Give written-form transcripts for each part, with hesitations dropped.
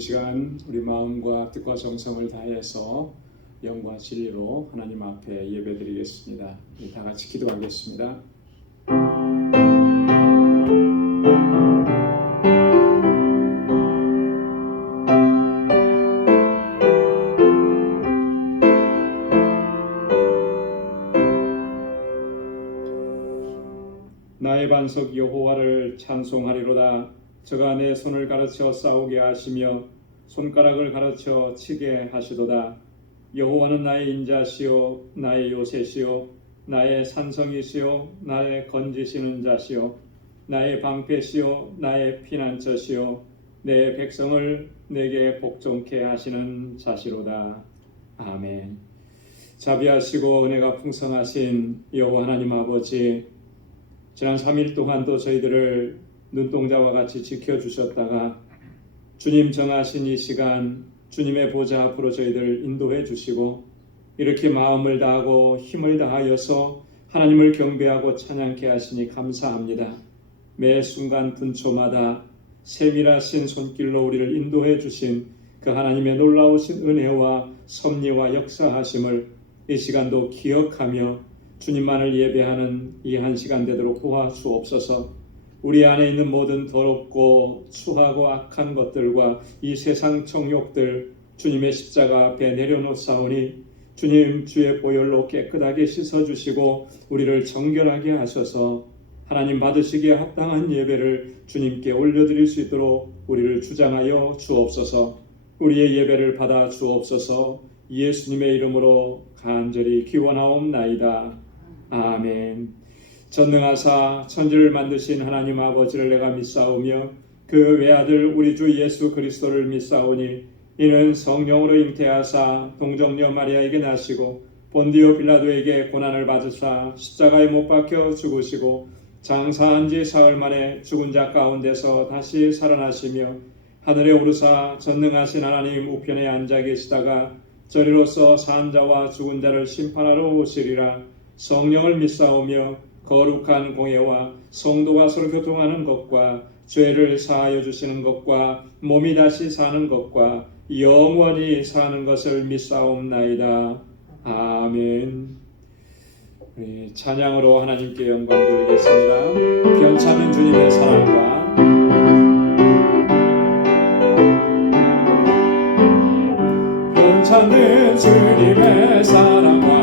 시간 우리 마음과 뜻과 정성을 다해서 영과 진리로 하나님 앞에 예배드리겠습니다. 다 같이 기도하겠습니다. 나의 반석 여호와를 찬송하리로다. 저가 내 손을 가르쳐 싸우게 하시며 손가락을 가르쳐 치게 하시도다. 여호와는 나의 인자시요 나의 요새시요 나의 산성이시요 나의 건지시는 자시요 나의 방패시요 나의 피난처시요 내 백성을 내게 복종케 하시는 자시로다. 아멘. 자비하시고 은혜가 풍성하신 여호와 하나님 아버지, 지난 3일 동안도 저희들을 눈동자와 같이 지켜주셨다가 주님 정하신 이 시간 주님의 보좌 앞으로 저희들을 인도해 주시고 이렇게 마음을 다하고 힘을 다하여서 하나님을 경배하고 찬양케 하시니 감사합니다. 매 순간 분초마다 세밀하신 손길로 우리를 인도해 주신 그 하나님의 놀라우신 은혜와 섭리와 역사하심을 이 시간도 기억하며 주님만을 예배하는 이 한 시간 되도록 도와주옵소서. 우리 안에 있는 모든 더럽고 추하고 악한 것들과 이 세상 정욕들 주님의 십자가 앞에 내려놓사오니 주님 주의 보혈로 깨끗하게 씻어주시고 우리를 정결하게 하셔서 하나님 받으시기에 합당한 예배를 주님께 올려드릴 수 있도록 우리를 주장하여 주옵소서. 우리의 예배를 받아 주옵소서. 예수님의 이름으로 간절히 기원하옵나이다. 아멘. 전능하사 천지를 만드신 하나님 아버지를 내가 믿사오며 그 외아들 우리 주 예수 그리스도를 믿사오니 이는 성령으로 잉태하사 동정녀 마리아에게 나시고 본디오 빌라도에게 고난을 받으사 십자가에 못 박혀 죽으시고 장사한 지 사흘 만에 죽은 자 가운데서 다시 살아나시며 하늘에 오르사 전능하신 하나님 우편에 앉아 계시다가 저리로서 산 자와 죽은 자를 심판하러 오시리라. 성령을 믿사오며 거룩한 공예와 성도가 서로 교통하는 것과 죄를 사하여 주시는 것과 몸이 다시 사는 것과 영원히 사는 것을 믿사옵나이다. 아멘. 우리 찬양으로 하나님께 영광 돌리겠습니다. 변찮은 주님의 사랑과 변찮은 주님의 사랑과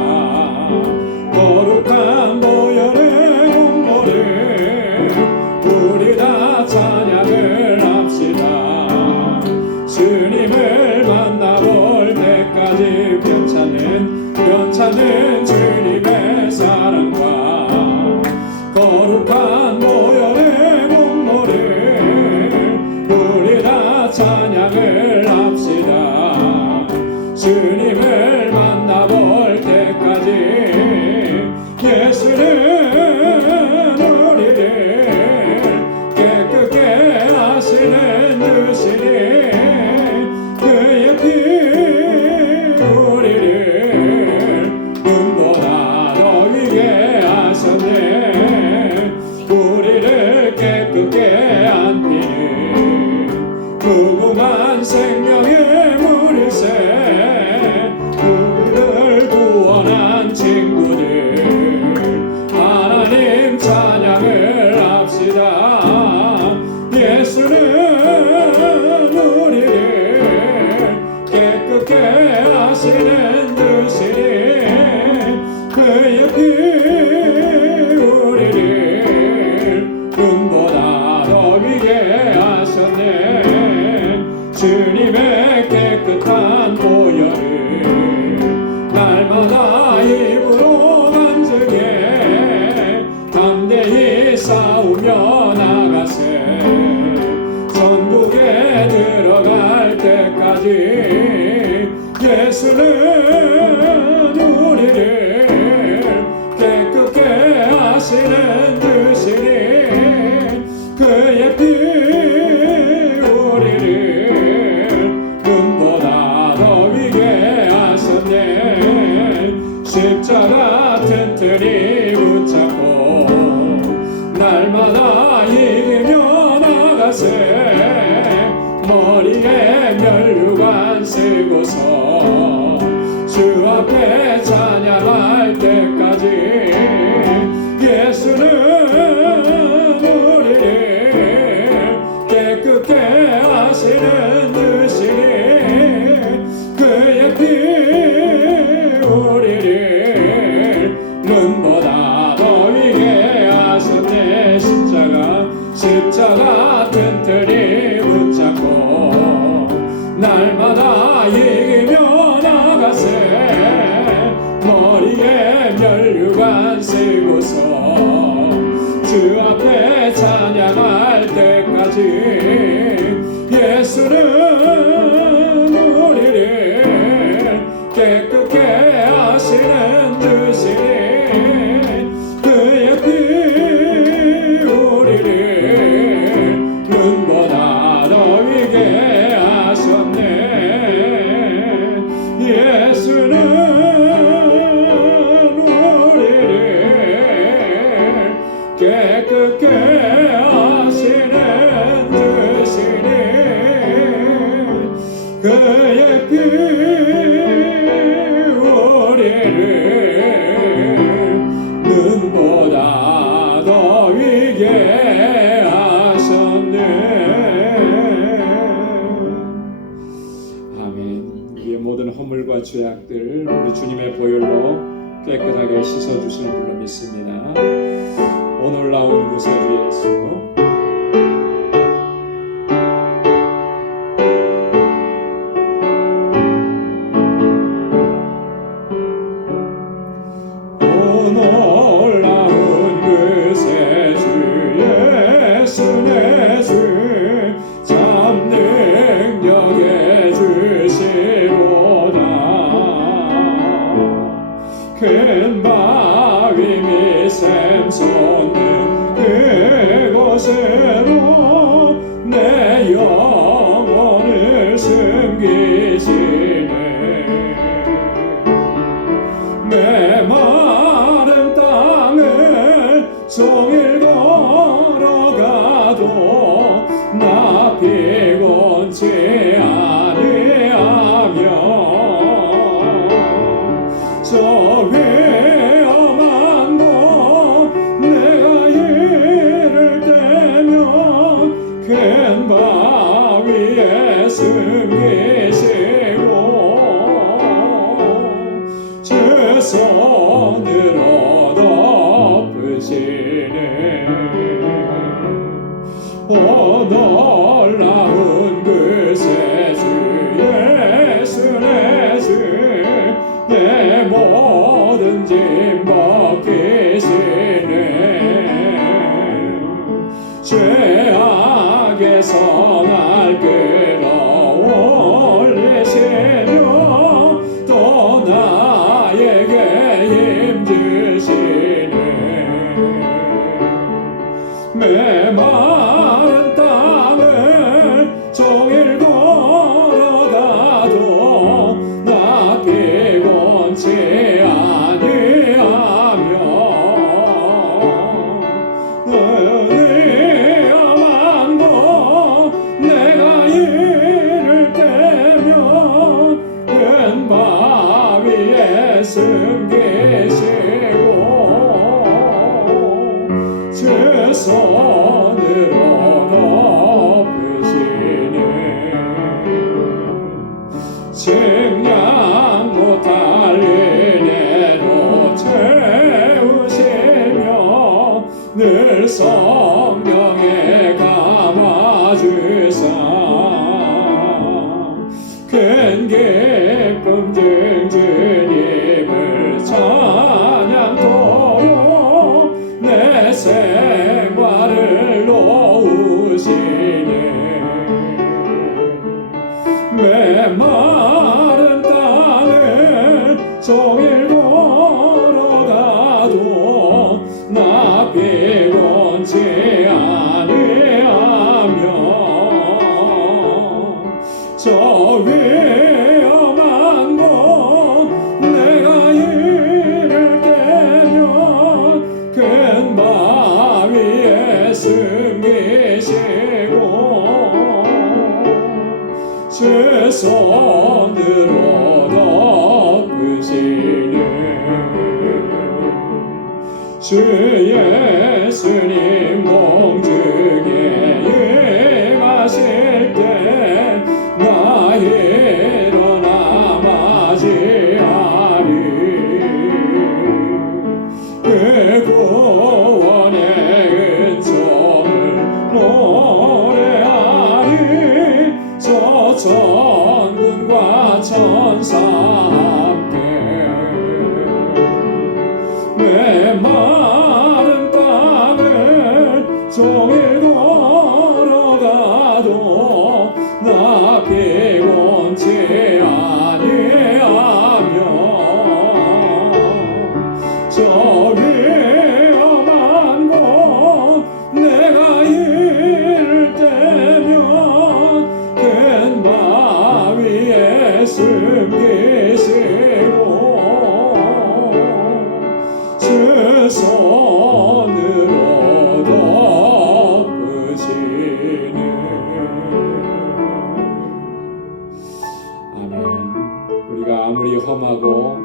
거룩한 보혈의 용모를 우리 다 찬양을 합시다. 주님을 만나볼 때까지 변찮은 주님의 사랑과 거룩한 보혈의 용모를 우리 다 찬양을 합시다. 주님을 만나볼 때까지 예수는 우리를 깨끗게 하시는 주시니 그의 피 우리를 눈보다 더 위게 하셨네. 우리를 깨끗게 한 피는 무궁한 생명의 물일새 우리를 구원한 친구들 하나님 찬양을 합시다. 예수는 우리를 깨끗게 하시는 주시니 그의 피 우리를 눈보다 더 위게 하셨네. 주님의 깨끗한 보혈을 날마다 입으로 간증해 담대히 싸우며 나가세. 전국에 들어갈 때까지 예수는 우리를 깨끗게 하시는 주시니 그의 피 우리를 눈보다 더 위게 하셨네. 십자가 튼튼히 붙잡고 날마다 이기며 나가세. 머리에 들고서 주 앞에 찬양할 때까지 예수는 우리를 깨끗게 하시는 듯이니 그의 피 우리를 눈보다 더 위게 하셨네. 십자가 튼튼히 붙잡고 날마다 이기며 나가세. 머리에 면류관 쓰고서 주 앞에 찬양할 때까지 예수는 우리를 깨끗게 하시는 듯이니 그의 피 우리를 눈보다 더 위게 하셨네. 예수는 우리를 깨끗게 하시는 듯이니 그의 피 우리를 눈보다 더 위게 하셨네. 아멘. 우리의 모든 허물과 죄악들 우리 주님의 보혈로 깨끗하게 씻어주실 줄로 믿습니다. 오늘 나온 구세주 예수 놀라운 구세주 예수 내 주 참 능력의 주시로다. 큰 바위 및 샘솟는 그곳으로 내 영혼을 숨기시네. 메마른 땅을 종일 걸어가도 나 피곤치 아니하며 저 위험한 곳 내가 이를 때면 큰 바위에 숨기시고 주 손으로 덮으시네. 오 놀라운 구세주 예수 내 주 내 모든 짐 벗기시네. 죄악에서 날 끌어올리시며 또 나에게 힘주시네. 메마른 땅을 종일 걸어가도 나 피곤치 아니하며 위험한 곳 내가 이를 때면 큰 바위에 숨기시고 주 손으로 덮으시네. 측량 못할 은혜로 채우시며 늘 성령에 감아주사 큰 기쁨 중 주님을 찬양토록 내 생활을 놓으시네. 메마른 땅을 종일 걸어가도 나 피곤치 아니하며 저 위험한 곳 내가 이를 때면 큰 바위에 숨기시고 주 손으로 주 예수님 공중에 임하실 때 나 일어나 맞이하리. 그 구원의 은총을 노래하리. 저 천군과 천사 함께 메마른 땅을 종일 걸어가도 나 피곤치 아니하며 저 위험한 곳 내가 이를 때면 큰 바위에 숨기시고 주 손으로 덮으시네. 아멘. 우리가 아무리 험하고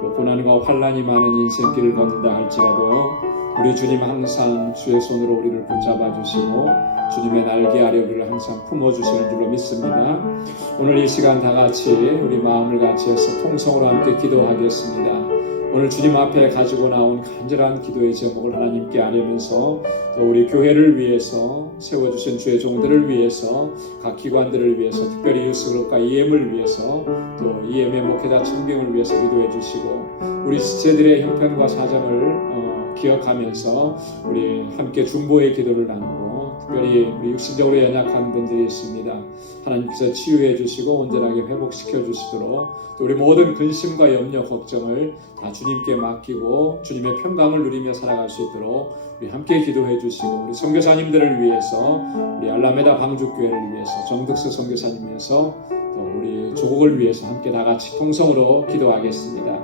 또 고난과 환난이 많은 인생길을 걷는다 할지라도 우리 주님 항상 주의 손으로 우리를 붙잡아 주시고 주님의 날개 아래 우리를 항상 품어주시는 줄로 믿습니다. 오늘 이 시간 다 같이 우리 마음을 같이 해서 통성으로 함께 기도하겠습니다. 오늘 주님 앞에 가지고 나온 간절한 기도의 제목을 하나님께 아뢰면서 또 우리 교회를 위해서 세워주신 주의 종들을 위해서 각 기관들을 위해서 특별히 유스그룹과 EM을 위해서 또 EM의 목회자 청빙을 위해서 기도해 주시고 우리 지체들의 형편과 사정을 기억하면서 우리 함께 중보의 기도를 나누고 특별히 우리 육신적으로 연약한 분들이 있습니다. 하나님께서 치유해 주시고 온전하게 회복시켜 주시도록 또 우리 모든 근심과 염려 걱정을 다 주님께 맡기고 주님의 평강을 누리며 살아갈 수 있도록 우리 함께 기도해 주시고 우리 선교사님들을 위해서 우리 알라메다 방주교회를 위해서 정득수 선교사님 위해서 또 우리 조국을 위해서 함께 다 같이 통성으로 기도하겠습니다.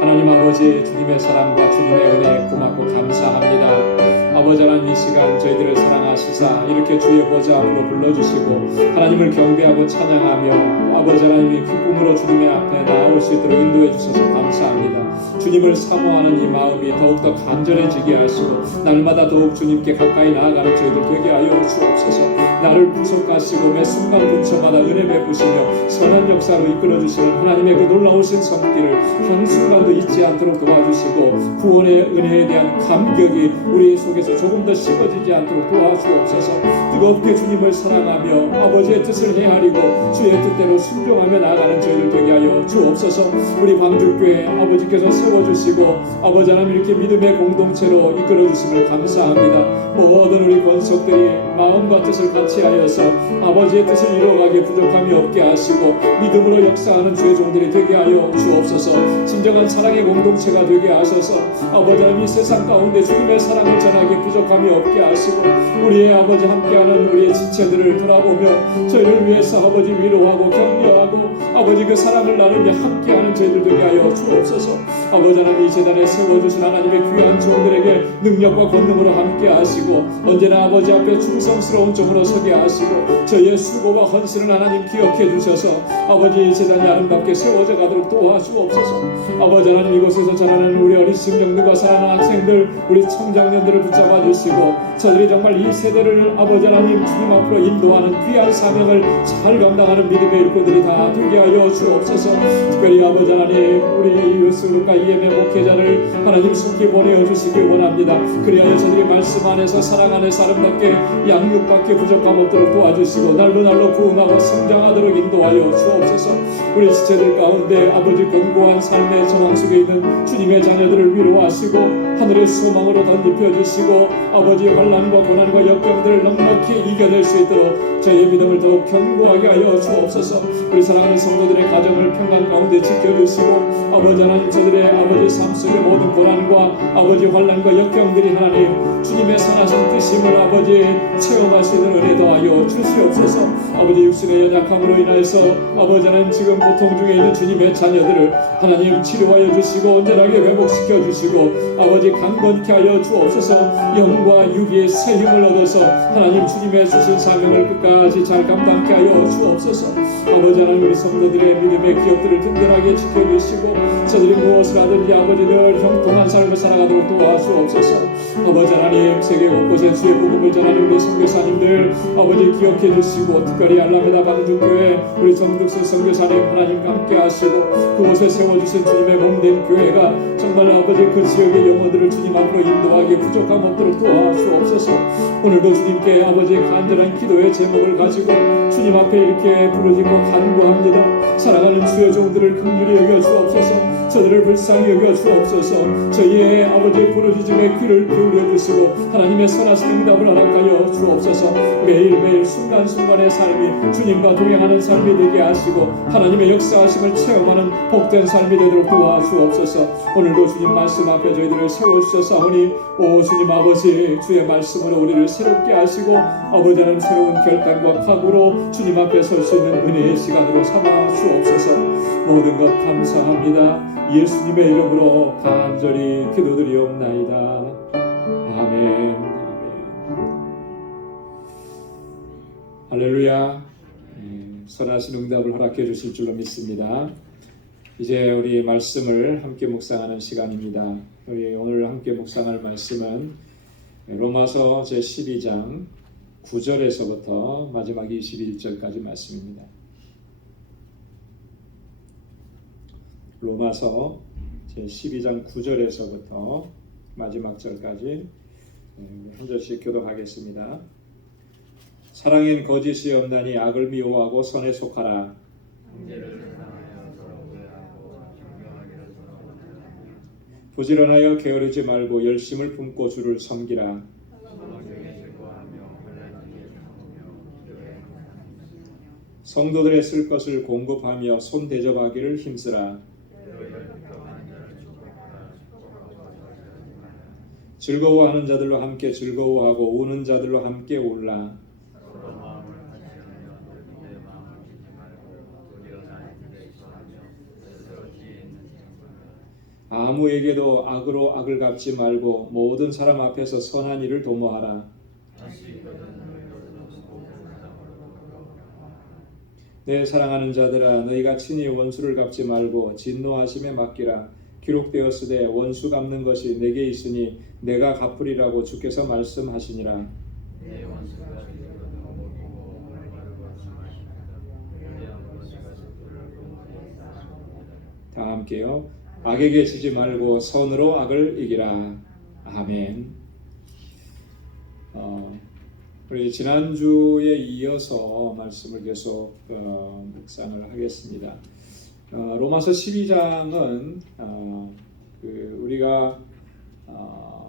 하나님 아버지 주님의 사랑과 주님의 은혜에 고맙고 감사합니다. 아버지 하나님 이 시간 저희들을 사랑하시사 이렇게 주의 보좌 앞으로 불러주시고 하나님을 경배하고 찬양하며 아버지 하나님이 기쁨으로 주님의 앞에 나올 수 있도록 인도해 주셔서 감사합니다. 주님을 사모하는 이 마음이 더욱더 간절해지게 하시고 날마다 더욱 주님께 가까이 나아가는 저희들 되게 하여 주옵소서. 나를 구속하시고 매 순간 분처마다 은혜 베푸시며 선한 역사로 이끌어주시는 하나님의 그 놀라우신 손길을 한순간도 잊지 않도록 도와주시고 구원의 은혜에 대한 감격이 우리 속에서 조금 더 식어지지 않도록 도와주옵소서. 뜨겁게 주님을 사랑하며 아버지의 뜻을 헤아리고 주의 뜻대로 순종하며 나아가는 저희들 되게 하여 주옵소서. 우리 방주교회 아버지께서 세워주시고 아버지 하나님 이렇게 믿음의 공동체로 이끌어주심을 감사합니다. 모든 우리 권속들이 마음과 뜻을 같이 하여서 아버지의 뜻을 이루어가기에 부족함이 없게 하시고 믿음으로 역사하는 주의 종들이 되게 하여 주옵소서. 진정한 사랑의 공동체가 되게 하셔서 아버지 하나님 이 세상 가운데 주님의 사랑을 전하기에 부족함이 없게 하시고 우리의 아버지 함께하는 우리의 지체들을 돌아보며 저희를 위해서 아버지 위로하고 격려하고 아버지 그 사랑을 나누며 함께하는 저희들 되게 하여 주옵소서. 아버지 하나님 이 재단에 세워주신 하나님의 귀한 종들에게 능력과 권능으로 함께하시고 언제나 아버지 앞에 충성스러운 종으로 서게 하시고 저희의 수고와 헌신을 하나님 기억해 주셔서 아버지 이 재단이 아름답게 세워져 가도록 도와주옵소서. 아버지 하나님 이곳에서 자라는 우리 어린 심령들과 사랑하는 학생들 우리 청장년들을 붙잡아 주시고 저들이 정말 이 세대를 아버지 하나님 주님 앞으로 인도하는 귀한 사명을 잘 감당하는 믿음의 일꾼들이 다 되게 하여 주옵소서. 특별히 아버지 하나님 우리 유스그룹과 EM의 목회자를 하나님 속히 보내어 주시기 원합니다. 그리하여 저들이 말씀 안에서 사랑 안에서 아름답게 양육받기 부족함 없도록 도와주시고 날로 부흥하고 성장하도록 인도하여 주옵소서. 우리 지체들 가운데 아버지 견고한 삶의 정황 속에 있는 주님의 자녀들을 위로하시고 하늘의 소망으로 덧입혀 주시고 아버지 환난과 고난과 역경들을 넉넉히 이겨낼 수 있도록 저희의 믿음을 더욱 견고하게 하여 주옵소서. 우리 사랑하는 성도들의 가정을 평강 가운데 지켜주시고 아버지 하나님 저들의 아버지 삶 속의 모든 고난과 아버지 환난과 역경들이 하나님 주님의 선하신 뜻임을 아버지 체험할 수 있는 은혜 더하여 주시옵소서. 아버지 육신의 연약함으로 인하여서 아버지 하나님 지금 고통 중에 있는 주님의 자녀들을 하나님 치료하여 주시고 온전하게 회복시켜 주시고 아버지 강건케 하여 주옵소서. 영과 육의 새 힘을 얻어서 하나님 주님의 주신 사명을 끝까지 잘 감당케 하여 주옵소서. 아버지 하나님 우리 성도들의 믿음의 기업들을 든든하게 지켜주시고 저들이 무엇을 하든지 아버지 늘 형통한 삶을 살아가도록 도와주옵소서. 아버지 하나님 세계 곳곳에 주의 복음을 전하는 우리 선교사님들 아버지 기억해 주시고 특별히 알라메다 방중교회 우리 정득수 선교사님 하나님과 함께 하시고 그곳에 세워주신 주님의 몸된 교회가 정말 아버지 그 지역의 영혼들을 주님 앞으로 인도하기 부족함 없도록 도와주옵소서. 오늘도 주님께 아버지 간절한 기도의 제목을 가지고 주님 앞에 이렇게 부르짖고 간구합니다. 살아가는 주의 종들을 긍휼히 여겨 주옵소서. 저들을 불쌍히 여겨 주옵소서. 저희의 아버지 부르짖음에 귀를 기울여 주시고 하나님의 선하신 응답을 허락하여 주옵소서. 매일매일 순간순간의 삶이 주님과 동행하는 삶이 되게 하시고 하나님의 역사하심을 체험하는 복된 삶이 되도록 도와주옵소서. 오늘도 주님 말씀 앞에 저희들을 세워주셔서오니 오 주님 아버지 주의 말씀으로 우리를 새롭게 하시고 아버지 하나님 새로운 결단과 각오로 주님 앞에 설 수 있는 은혜의 시간으로 삼아 주옵소서. 모든 것 감사합니다. 예수님의 이름으로 간절히 기도드리옵나이다. 아멘. 할렐루야. 선하신 응답을 허락해 주실 줄로 믿습니다. 이제 우리 말씀을 함께 묵상하는 시간입니다. 우리 오늘 함께 묵상할 말씀은 로마서 제12장 9절에서부터 마지막 21절까지 말씀입니다. 로마서 제12장 9절에서부터 마지막 절까지 한 절씩 교독하겠습니다. 사랑엔 거짓이 없나니 악을 미워하고 선에 속하라. 부지런하여 게으르지 말고 열심을 품고 주를 섬기라. 성도들의 쓸 것을 공급하며 손 대접하기를 힘쓰라. 즐거워하는 자들로 함께 즐거워하고 우는 자들로 함께 울라. 아무에게도 악으로 악을 갚지 말고 모든 사람 앞에서 선한 일을 도모하라. 내 사랑하는 자들아 너희가 친히 원수를 갚지 말고 진노하심에 맡기라. 기록되었으되 원수 갚는 것이 내게 있으니 내가 갚으리라고 주께서 말씀하시니라. 다 함께요. 악에게 지지 말고 선으로 악을 이기라. 아멘. 우리 지난주에 이어서 말씀을 계속 묵상을 하겠습니다. 로마서 12장은 우리가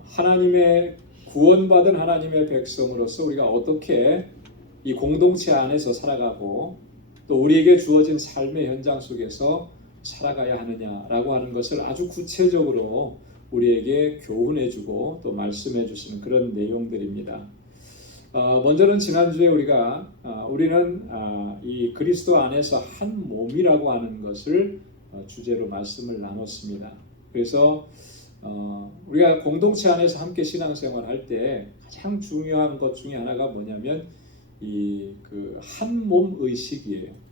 하나님의 구원받은 하나님의 백성으로서 우리가 어떻게 이 공동체 안에서 살아가고 또 우리에게 주어진 삶의 현장 속에서 살아가야 하느냐라고 하는 것을 아주 구체적으로 우리에게 교훈해주고 또 말씀해주시는 그런 내용들입니다. 먼저는 지난주에 우리는 이 그리스도 안에서 한 몸이라고 하는 것을 주제로 말씀을 나눴습니다. 그래서 우리가 공동체 안에서 함께 신앙생활 할 때 가장 중요한 것 중에 하나가 뭐냐면 이 그 한 몸 의식이에요.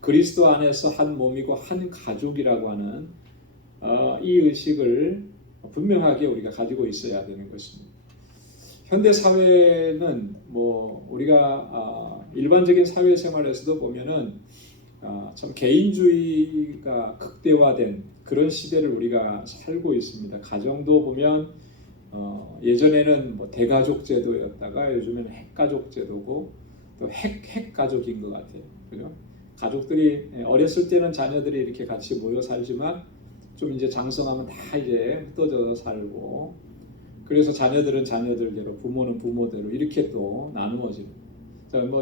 그리스도 안에서 한 몸이고 한 가족이라고 하는 이 의식을 분명하게 우리가 가지고 있어야 되는 것입니다. 현대 사회는 우리가 일반적인 사회생활에서도 보면은 참 개인주의가 극대화된 그런 시대를 우리가 살고 있습니다. 가정도 보면 예전에는 대가족 제도였다가 요즘에는 핵가족 제도고 또 핵가족인 것 같아요. 그죠? 가족들이 어렸을 때는 자녀들이 이렇게 같이 모여 살지만 좀 이제 장성하면 다 이제 흩어져 살고 그래서 자녀들은 자녀들대로 부모는 부모대로 이렇게 또 나누어지는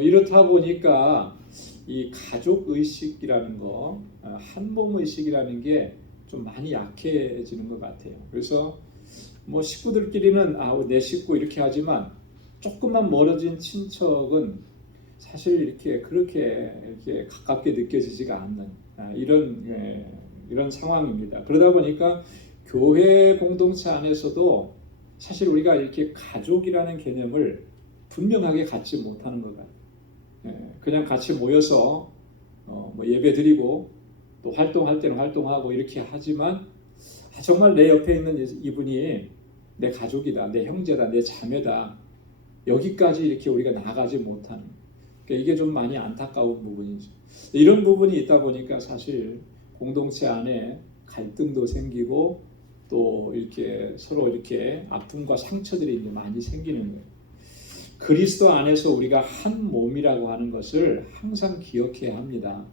이렇다 보니까 이 가족 의식이라는 거, 한 몸 의식이라는 게 좀 많이 약해지는 것 같아요. 그래서 식구들끼리는 내 식구 이렇게 하지만 조금만 멀어진 친척은 사실 그렇게 가깝게 느껴지지가 않는 이런 상황입니다. 그러다 보니까 교회 공동체 안에서도 사실 우리가 이렇게 가족이라는 개념을 분명하게 갖지 못하는 것 같아요. 그냥 같이 모여서 뭐 예배 드리고 또 활동할 때는 활동하고 이렇게 하지만 정말 내 옆에 있는 이분이 내 가족이다, 내 형제다, 내 자매다, 여기까지 이렇게 우리가 나가지 못하는, 그러니까 이게 좀 많이 안타까운 부분이죠. 이런 부분이 있다 보니까 사실 공동체 안에 갈등도 생기고 또 이렇게 서로 이렇게 아픔과 상처들이 이제 많이 생기는 거예요. 그리스도 안에서 우리가 한 몸이라고 하는 것을 항상 기억해야 합니다.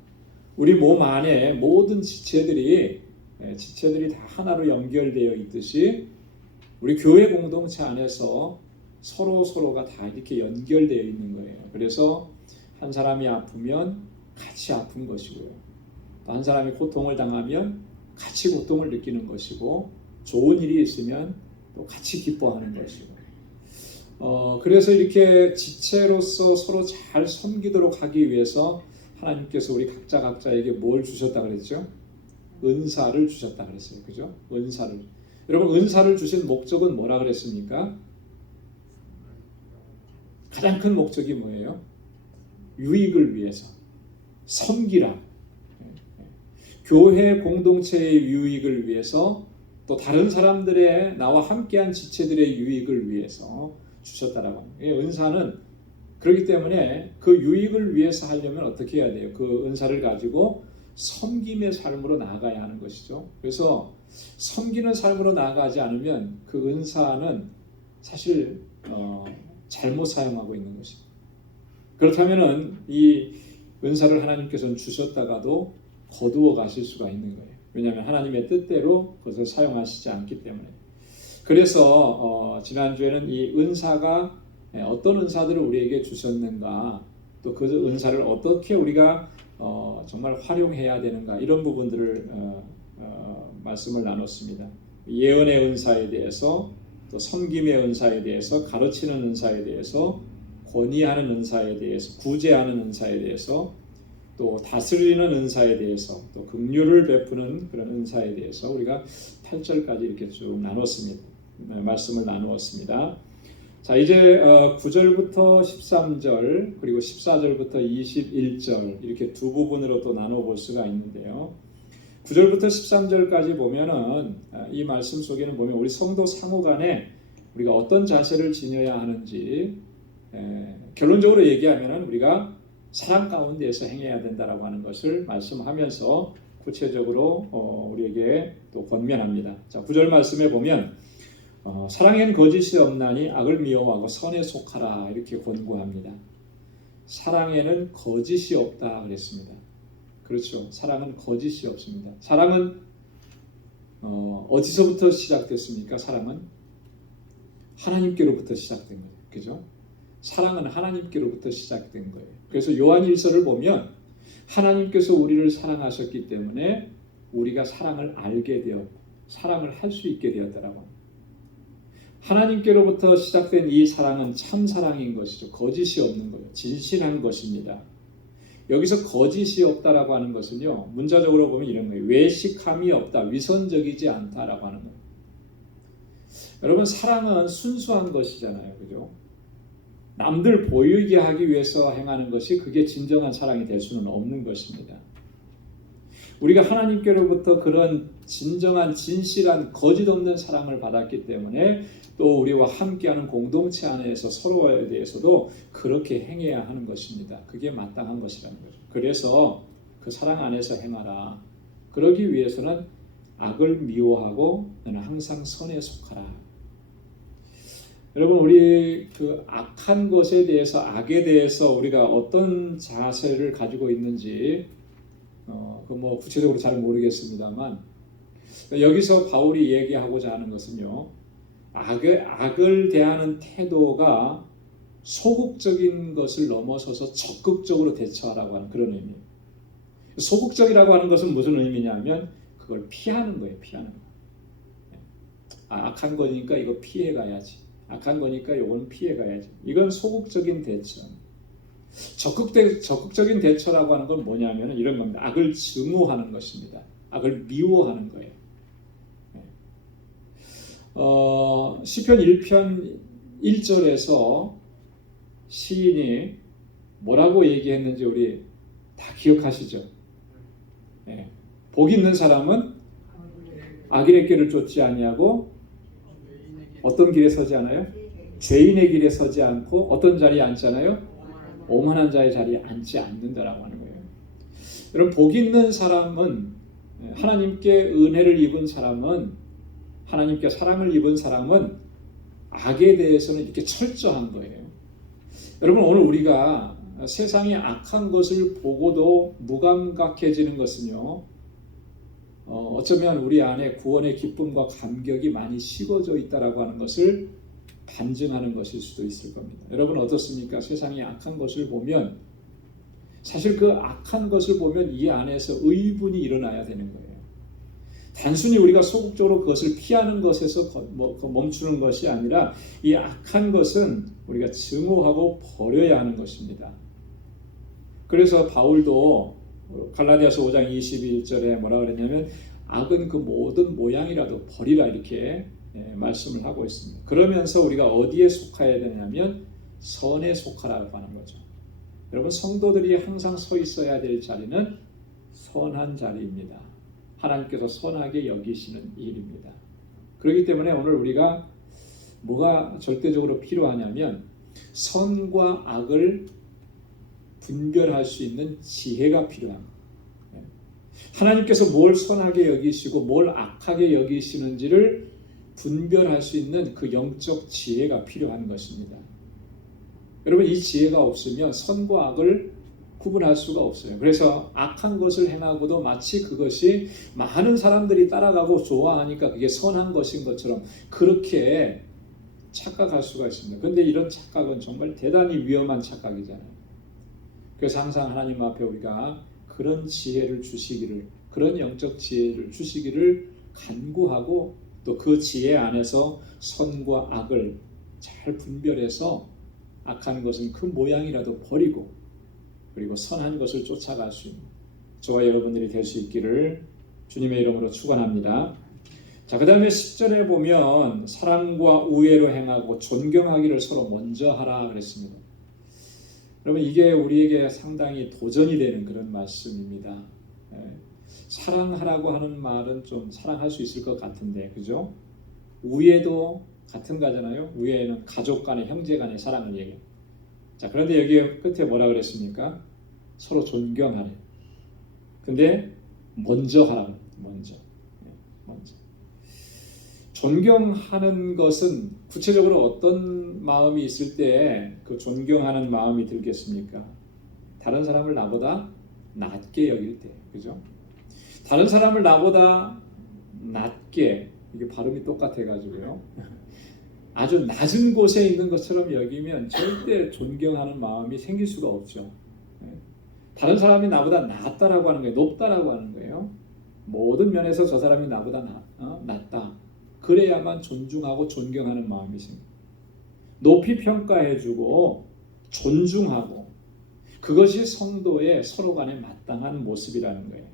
우리 몸 안에 모든 지체들이 다 하나로 연결되어 있듯이 우리 교회 공동체 안에서 서로가 다 이렇게 연결되어 있는 거예요. 그래서 한 사람이 아프면 같이 아픈 것이고요. 또 한 사람이 고통을 당하면 같이 고통을 느끼는 것이고, 좋은 일이 있으면 또 같이 기뻐하는 것이고, 그래서 이렇게 지체로서 서로 잘 섬기도록 하기 위해서 하나님께서 우리 각자에게 뭘 주셨다 그랬죠? 은사를 주셨다 그랬어요. 그죠? 은사를. 여러분, 은사를 주신 목적은 뭐라 그랬습니까? 가장 큰 목적이 뭐예요? 유익을 위해서. 섬기라. 교회 공동체의 유익을 위해서, 또 다른 사람들의 나와 함께한 지체들의 유익을 위해서 주셨다라고 합니다. 은사는 그렇기 때문에 그 유익을 위해서 하려면 어떻게 해야 돼요? 그 은사를 가지고 섬김의 삶으로 나아가야 하는 것이죠. 그래서 섬기는 삶으로 나아가지 않으면 그 은사는 사실 잘못 사용하고 있는 것입니다. 그렇다면은 이 은사를 하나님께서는 주셨다가도 거두어 가실 수가 있는 거예요. 왜냐하면 하나님의 뜻대로 그것을 사용하시지 않기 때문에. 그래서 지난주에는 이 은사가 어떤 은사들을 우리에게 주셨는가, 또 그 은사를 어떻게 우리가 정말 활용해야 되는가, 이런 부분들을 말씀을 나눴습니다. 예언의 은사에 대해서, 또 섬김의 은사에 대해서, 가르치는 은사에 대해서, 권위하는 은사에 대해서, 구제하는 은사에 대해서, 또 다스리는 은사에 대해서, 또 긍휼을 베푸는 그런 은사에 대해서 우리가 8절까지 이렇게 쭉 나눴습니다. 말씀을 나누었습니다. 자, 이제 9절부터 13절 그리고 14절부터 21절 이렇게 두 부분으로 또 나눠볼 수가 있는데요. 9절부터 13절까지 보면은 이 말씀 속에는 보면 우리 성도 상호 간에 우리가 어떤 자세를 지녀야 하는지, 결론적으로 얘기하면은 우리가 사랑 가운데에서 행해야 된다라고 하는 것을 말씀하면서 구체적으로 우리에게 또 권면합니다. 자, 9절 말씀에 보면 사랑엔 거짓이 없나니 악을 미워하고 선에 속하라, 이렇게 권고합니다. 사랑에는 거짓이 없다 그랬습니다. 그렇죠. 사랑은 거짓이 없습니다. 사랑은 어디서부터 시작됐습니까? 사랑은 하나님께로부터 시작된 거예요. 그죠? 사랑은 하나님께로부터 시작된 거예요. 그래서 요한 1서를 보면 하나님께서 우리를 사랑하셨기 때문에 우리가 사랑을 알게 되었고 사랑을 할 수 있게 되었다라고 합니다. 하나님께로부터 시작된 이 사랑은 참 사랑인 것이죠. 거짓이 없는 거예요. 진실한 것입니다. 여기서 거짓이 없다라고 하는 것은요, 문자적으로 보면 이런 거예요. 외식함이 없다, 위선적이지 않다라고 하는 거예요. 여러분, 사랑은 순수한 것이잖아요. 그죠? 남들 보이게 하기 위해서 행하는 것이 그게 진정한 사랑이 될 수는 없는 것입니다. 우리가 하나님께로부터 그런 진정한 진실한 거짓 없는 사랑을 받았기 때문에 또 우리와 함께하는 공동체 안에서 서로에 대해서도 그렇게 행해야 하는 것입니다. 그게 마땅한 것이라는 거죠. 그래서 그 사랑 안에서 행하라. 그러기 위해서는 악을 미워하고 너는 항상 선에 속하라. 여러분, 우리 그 악한 것에 대해서, 악에 대해서 우리가 어떤 자세를 가지고 있는지 그 뭐 구체적으로 잘 모르겠습니다만, 여기서 바울이 얘기하고자 하는 것은요, 악을 대하는 태도가 소극적인 것을 넘어서서 적극적으로 대처하라고 하는 그런 의미예요. 소극적이라고 하는 것은 무슨 의미냐면 그걸 피하는 거예요. 피하는 거. 악한 거니까 이거 피해가야지. 악한 거니까 이건 피해가야지. 이건 소극적인 대처. 적극적인 대처라고 하는 건 뭐냐면 이런 겁니다. 악을 증오하는 것입니다. 악을 미워하는 거예요. 시편 1편 1절에서 시인이 뭐라고 얘기했는지 우리 다 기억하시죠? 예. 복 있는 사람은 악인의 길을 쫓지 아니하고 어떤 길에 서지 않아요? 죄인의 길에 서지 않고 어떤 자리에 앉잖아요? 오만한 자의 자리에 앉지 않는다라고 하는 거예요. 여러분, 복 있는 사람은, 하나님께 은혜를 입은 사람은, 하나님께 사랑을 입은 사람은 악에 대해서는 이렇게 철저한 거예요. 여러분, 오늘 우리가 세상의 악한 것을 보고도 무감각해지는 것은요, 어쩌면 우리 안에 구원의 기쁨과 감격이 많이 식어져 있다라고 하는 것을 반증하는 것일 수도 있을 겁니다. 여러분 어떻습니까? 세상의 악한 것을 보면, 사실 그 악한 것을 보면 이 안에서 의분이 일어나야 되는 거예요. 단순히 우리가 소극적으로 그것을 피하는 것에서 멈추는 것이 아니라 이 악한 것은 우리가 증오하고 버려야 하는 것입니다. 그래서 바울도 갈라디아서 5장 21절에 뭐라 그랬냐면 악은 그 모든 모양이라도 버리라 이렇게 말씀을 하고 있습니다. 그러면서 우리가 어디에 속해야 되냐면 선에 속하라고 하는 거죠. 여러분, 성도들이 항상 서 있어야 될 자리는 선한 자리입니다. 하나님께서 선하게 여기시는 일입니다. 그렇기 때문에 오늘 우리가 뭐가 절대적으로 필요하냐면 선과 악을 분별할 수 있는 지혜가 필요합니다. 하나님께서 뭘 선하게 여기시고 뭘 악하게 여기시는지를 분별할 수 있는 그 영적 지혜가 필요한 것입니다. 여러분, 이 지혜가 없으면 선과 악을 구분할 수가 없어요. 그래서 악한 것을 행하고도 마치 그것이 많은 사람들이 따라가고 좋아하니까 그게 선한 것인 것처럼 그렇게 착각할 수가 있습니다. 그런데 이런 착각은 정말 대단히 위험한 착각이잖아요. 그래서 항상 하나님 앞에 우리가 그런 지혜를 주시기를, 그런 영적 지혜를 주시기를 간구하고 또 그 지혜 안에서 선과 악을 잘 분별해서 악한 것은 그 모양이라도 버리고 그리고 선한 것을 쫓아갈 수 있는 저와 여러분들이 될 수 있기를 주님의 이름으로 축원합니다. 자, 그 다음에 10절에 보면 사랑과 우애로 행하고 존경하기를 서로 먼저 하라 그랬습니다. 여러분, 이게 우리에게 상당히 도전이 되는 그런 말씀입니다. 사랑하라고 하는 말은 좀 사랑할 수 있을 것 같은데, 그죠? 우애도 같은 거잖아요. 우애는 가족 간의, 형제 간의 사랑을 얘기해요. 자, 그런데 여기 끝에 뭐라 그랬습니까? 서로 존경하래. 근데 먼저 하라고. 먼저. 존경하는 것은 구체적으로 어떤 마음이 있을 때 그 존경하는 마음이 들겠습니까? 다른 사람을 나보다 낮게 여길 때, 그죠? 다른 사람을 나보다 낮게, 이게 발음이 똑같아가지고요. 아주 낮은 곳에 있는 것처럼 여기면 절대 존경하는 마음이 생길 수가 없죠. 다른 사람이 나보다 낫다라고 하는 거예요. 높다라고 하는 거예요. 모든 면에서 저 사람이 나보다 낫다. 그래야만 존중하고 존경하는 마음이 생깁니다. 높이 평가해주고 존중하고 그것이 성도의 서로 간에 마땅한 모습이라는 거예요.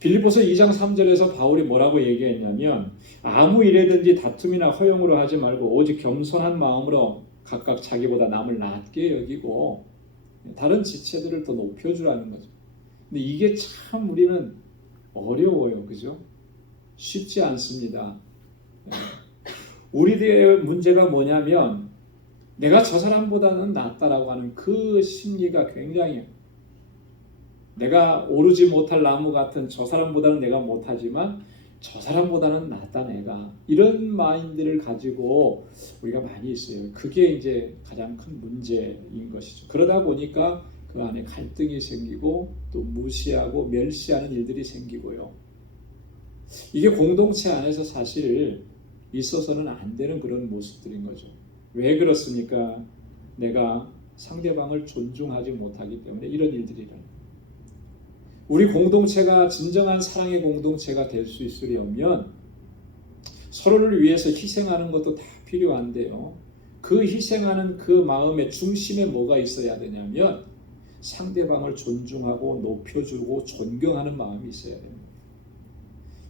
빌립보서 2장 3절에서 바울이 뭐라고 얘기했냐면 아무 일에든지 다툼이나 허용으로 하지 말고 오직 겸손한 마음으로 각각 자기보다 남을 낮게 여기고 다른 지체들을 더 높여주라는 거죠. 근데 이게 참 우리는 어려워요. 그죠? 쉽지 않습니다. 우리들의 문제가 뭐냐면 내가 저 사람보다는 낫다라고 하는 그 심리가 굉장히, 내가 오르지 못할 나무 같은 저 사람보다는 내가 못하지만 저 사람보다는 낫다 내가, 이런 마인드를 가지고 우리가 많이 있어요. 그게 이제 가장 큰 문제인 것이죠. 그러다 보니까 그 안에 갈등이 생기고 또 무시하고 멸시하는 일들이 생기고요. 이게 공동체 안에서 사실 있어서는 안 되는 그런 모습들인 거죠. 왜 그렇습니까? 내가 상대방을 존중하지 못하기 때문에 이런 일들이 일어나요. 우리 공동체가 진정한 사랑의 공동체가 될 수 있으려면 서로를 위해서 희생하는 것도 다 필요한데요. 그 희생하는 그 마음의 중심에 뭐가 있어야 되냐면 상대방을 존중하고 높여주고 존경하는 마음이 있어야 됩니다.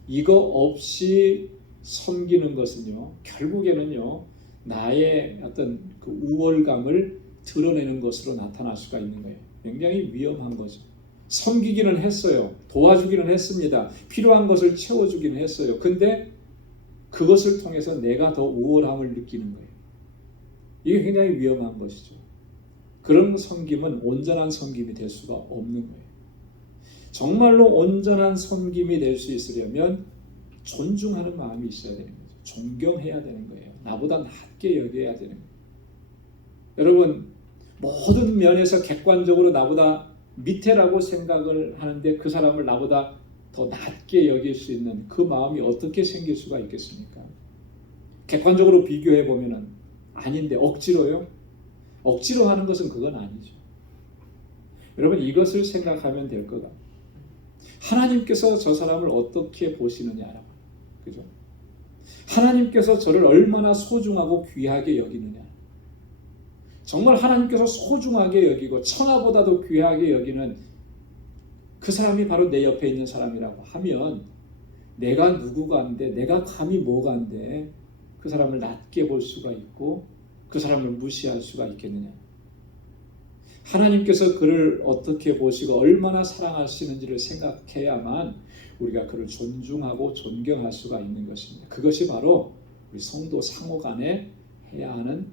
이거 없이 섬기는 것은요, 결국에는요, 나의 어떤 그 우월감을 드러내는 것으로 나타날 수가 있는 거예요. 굉장히 위험한 거죠. 섬기기는 했어요. 도와주기는 했습니다. 필요한 것을 채워주기는 했어요. 근데 그것을 통해서 내가 더 우월함을 느끼는 거예요. 이게 굉장히 위험한 것이죠. 그런 섬김은 온전한 섬김이 될 수가 없는 거예요. 정말로 온전한 섬김이 될 수 있으려면 존중하는 마음이 있어야 되는 거죠. 존경해야 되는 거예요. 나보다 낮게 여겨야 되는 거예요. 여러분, 모든 면에서 객관적으로 나보다 밑에라고 생각을 하는데 그 사람을 나보다 더 낮게 여길 수 있는 그 마음이 어떻게 생길 수가 있겠습니까? 객관적으로 비교해 보면은 아닌데 억지로요? 억지로 하는 것은 그건 아니죠. 여러분, 이것을 생각하면 될 것 같아요. 하나님께서 저 사람을 어떻게 보시느냐, 그죠? 하나님께서 저를 얼마나 소중하고 귀하게 여기느냐. 정말 하나님께서 소중하게 여기고 천하보다도 귀하게 여기는 그 사람이 바로 내 옆에 있는 사람이라고 하면 내가 누구간데, 내가 감히 뭐간데 그 사람을 낮게 볼 수가 있고 그 사람을 무시할 수가 있겠느냐. 하나님께서 그를 어떻게 보시고 얼마나 사랑하시는지를 생각해야만 우리가 그를 존중하고 존경할 수가 있는 것입니다. 그것이 바로 우리 성도 상호 간에 해야 하는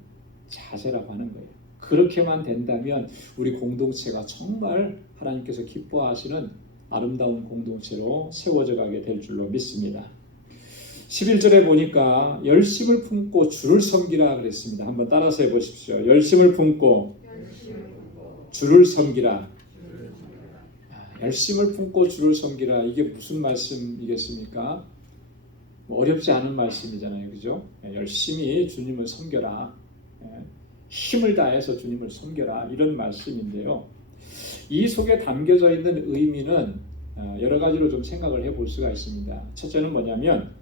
자세라고 하는 거예요. 그렇게만 된다면 우리 공동체가 정말 하나님께서 기뻐하시는 아름다운 공동체로 세워져 가게 될 줄로 믿습니다. 11절에 보니까 열심을 품고 주를 섬기라 그랬습니다. 한번 따라서 해보십시오. 열심을 품고 주를 섬기라. 열심을 품고 주를 섬기라. 이게 무슨 말씀이겠습니까? 어렵지 않은 말씀이잖아요, 그죠? 열심히 주님을 섬겨라. 힘을 다해서 주님을 섬겨라. 이런 말씀인데요. 이 속에 담겨져 있는 의미는 여러 가지로 좀 생각을 해볼 수가 있습니다. 첫째는 뭐냐면,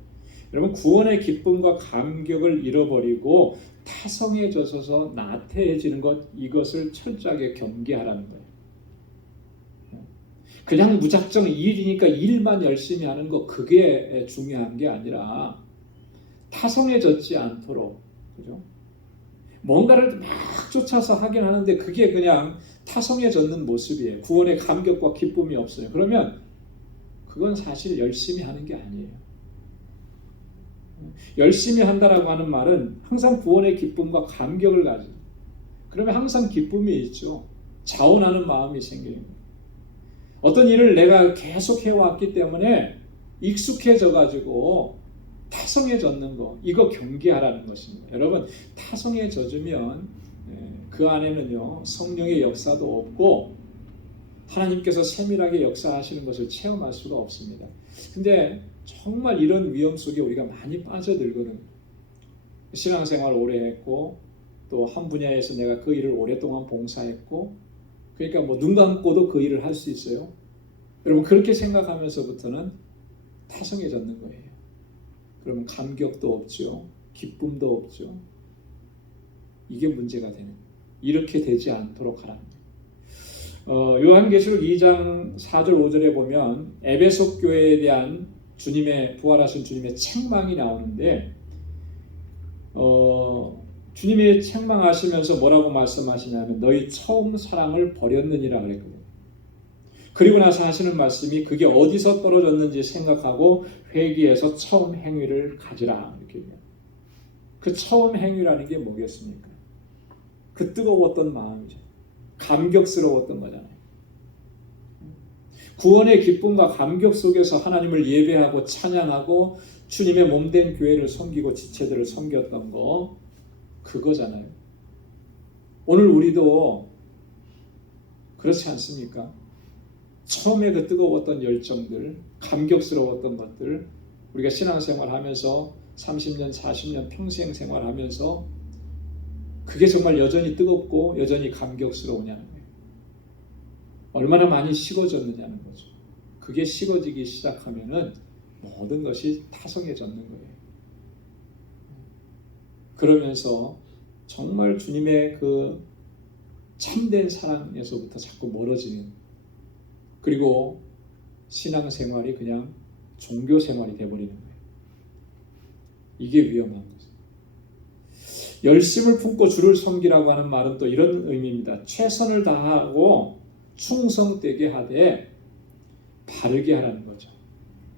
여러분, 구원의 기쁨과 감격을 잃어버리고 타성에 젖어서 나태해지는 것, 이것을 철저하게 경계하라는 거예요. 그냥 무작정 일이니까 일만 열심히 하는 거, 그게 중요한 게 아니라 타성에 젖지 않도록, 그죠? 뭔가를 막 쫓아서 하긴 하는데 그게 그냥 타성에 젖는 모습이에요. 구원의 감격과 기쁨이 없어요. 그러면 그건 사실 열심히 하는 게 아니에요. 열심히 한다라고 하는 말은 항상 구원의 기쁨과 감격을 가지고, 그러면 항상 기쁨이 있죠. 자원하는 마음이 생기는 거예요. 어떤 일을 내가 계속 해왔기 때문에 익숙해져 가지고 타성에 젖는 거, 이거 경계하라는 것입니다. 여러분, 타성에 젖으면 그 안에는요 성령의 역사도 없고 하나님께서 세밀하게 역사하시는 것을 체험할 수가 없습니다. 근데 정말 이런 위험 속에 우리가 많이 빠져들거든요. 신앙생활 오래 했고 또 한 분야에서 내가 그 일을 오랫동안 봉사했고, 그러니까 뭐 눈 감고도 그 일을 할 수 있어요. 여러분, 그렇게 생각하면서부터는 타성에 젖는 거예요. 그러면 감격도 없죠. 기쁨도 없죠. 이게 문제가 되는 거예요. 이렇게 되지 않도록 하라는 거예요. 요한계시록 2장 4절 5절에 보면 에베소 교회에 대한 주님의, 부활하신 주님의 책망이 나오는데 주님이 책망하시면서 뭐라고 말씀하시냐면 너희 처음 사랑을 버렸느니라 그랬거든요. 그리고 나서 하시는 말씀이 그게 어디서 떨어졌는지 생각하고 회개해서 처음 행위를 가지라, 이렇게 얘기해요. 그 처음 행위라는 게 뭐겠습니까? 그 뜨거웠던 마음이죠. 감격스러웠던 거잖아요. 구원의 기쁨과 감격 속에서 하나님을 예배하고 찬양하고 주님의 몸된 교회를 섬기고 지체들을 섬겼던 거, 그거잖아요. 오늘 우리도 그렇지 않습니까? 처음에 그 뜨거웠던 열정들, 감격스러웠던 것들, 우리가 신앙생활 하면서 30년, 40년 평생 생활하면서 그게 정말 여전히 뜨겁고 여전히 감격스러우냐는 거예요. 얼마나 많이 식어졌느냐는 거죠. 그게 식어지기 시작하면은 모든 것이 타성해졌는 거예요. 그러면서 정말 주님의 그 참된 사랑에서부터 자꾸 멀어지는, 그리고 신앙생활이 그냥 종교생활이 돼버리는 거예요. 이게 위험한 거죠. 열심을 품고 주를 섬기라고 하는 말은 또 이런 의미입니다. 최선을 다하고 충성되게 하되 바르게 하라는 거죠.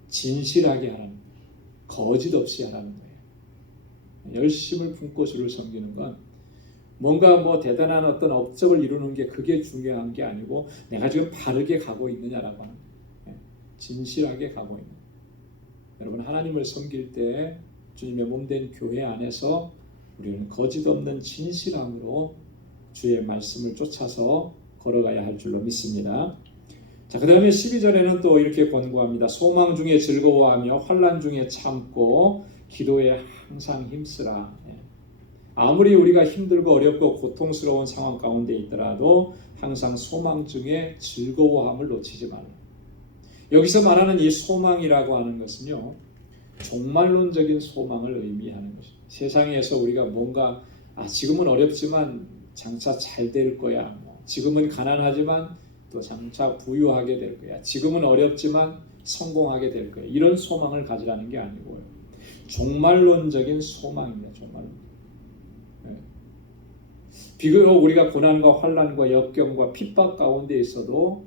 진실하게 하라는 거예요. 거짓 없이 하라는 거예요. 열심을 품고 주를 섬기는 건 뭔가 뭐 대단한 어떤 업적을 이루는 게 그게 중요한 게 아니고 내가 지금 바르게 가고 있느냐라고 하는 거예요. 진실하게 가고 있는 거예요. 여러분, 하나님을 섬길 때 주님의 몸된 교회 안에서 우리는 거짓 없는 진실함으로 주의 말씀을 쫓아서 걸어가야 할 줄로 믿습니다. 자, 그 다음에 12절에는 또 이렇게 권고합니다. 소망 중에 즐거워하며 환난 중에 참고 기도에 항상 힘쓰라. 아무리 우리가 힘들고 어렵고 고통스러운 상황 가운데 있더라도 항상 소망 중에 즐거워함을 놓치지 말라. 여기서 말하는 이 소망이라고 하는 것은요, 종말론적인 소망을 의미하는 것입니다. 세상에서 우리가 뭔가 지금은 어렵지만 장차 잘 될 거야. 지금은 가난하지만 또 장차 부유하게 될 거야. 지금은 어렵지만 성공하게 될 거야. 이런 소망을 가지라는 게 아니고요. 종말론적인 소망입니다. 종말론. 비교적 우리가 고난과 환난과 역경과 핍박 가운데 있어도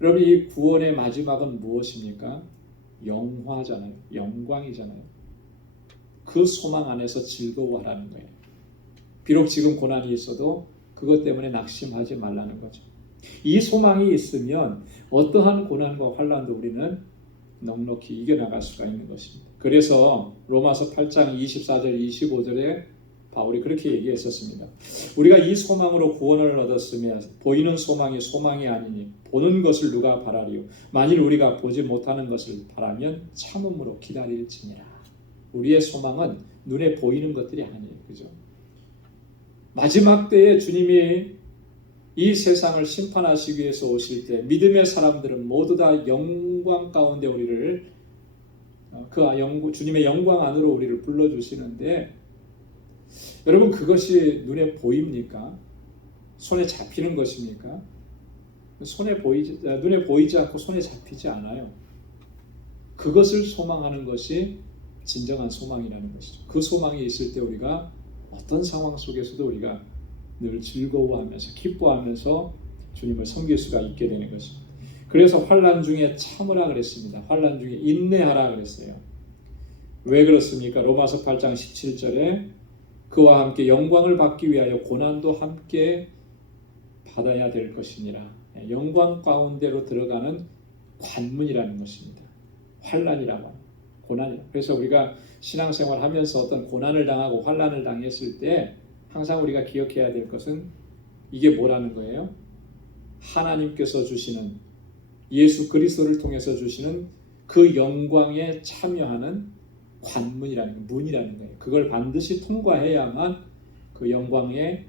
여러분, 이 구원의 마지막은 무엇입니까? 영화잖아요. 영광이잖아요. 그 소망 안에서 즐거워하라는 거예요. 비록 지금 고난이 있어도 그것 때문에 낙심하지 말라는 거죠. 이 소망이 있으면 어떠한 고난과 환난도 우리는 넉넉히 이겨나갈 수가 있는 것입니다. 그래서 로마서 8장 24절 25절에 바울이 그렇게 얘기했었습니다. 우리가 이 소망으로 구원을 얻었으며 보이는 소망이 소망이 아니니 보는 것을 누가 바라리요. 만일 우리가 보지 못하는 것을 바라면 참음으로 기다릴지니라. 우리의 소망은 눈에 보이는 것들이 아니에요. 그죠? 마지막 때에 주님이 이 세상을 심판하시기 위해서 오실 때 믿음의 사람들은 모두 다 영광 가운데 우리를 주님의 영광 안으로 우리를 불러주시는데, 여러분, 그것이 눈에 보입니까? 손에 잡히는 것입니까? 눈에 보이지 않고 손에 잡히지 않아요. 그것을 소망하는 것이 진정한 소망이라는 것이죠. 그 소망이 있을 때 우리가 어떤 상황 속에서도 우리가 늘 즐거워하면서 기뻐하면서 주님을 섬길 수가 있게 되는 것입니다. 그래서 환난 중에 참으라 그랬습니다. 환난 중에 인내하라 그랬어요. 왜 그렇습니까? 로마서 8장 17절에 그와 함께 영광을 받기 위하여 고난도 함께 받아야 될 것이니라. 영광 가운데로 들어가는 관문이라는 것입니다. 환난이라고 하는 고난이라. 그래서 우리가 신앙생활 하면서 어떤 고난을 당하고 환난을 당했을 때 항상 우리가 기억해야 될 것은 이게 뭐라는 거예요? 하나님께서 주시는, 예수 그리스도를 통해서 주시는 그 영광에 참여하는 관문이라는 거예요. 문이라는 거예요. 그걸 반드시 통과해야만 그 영광의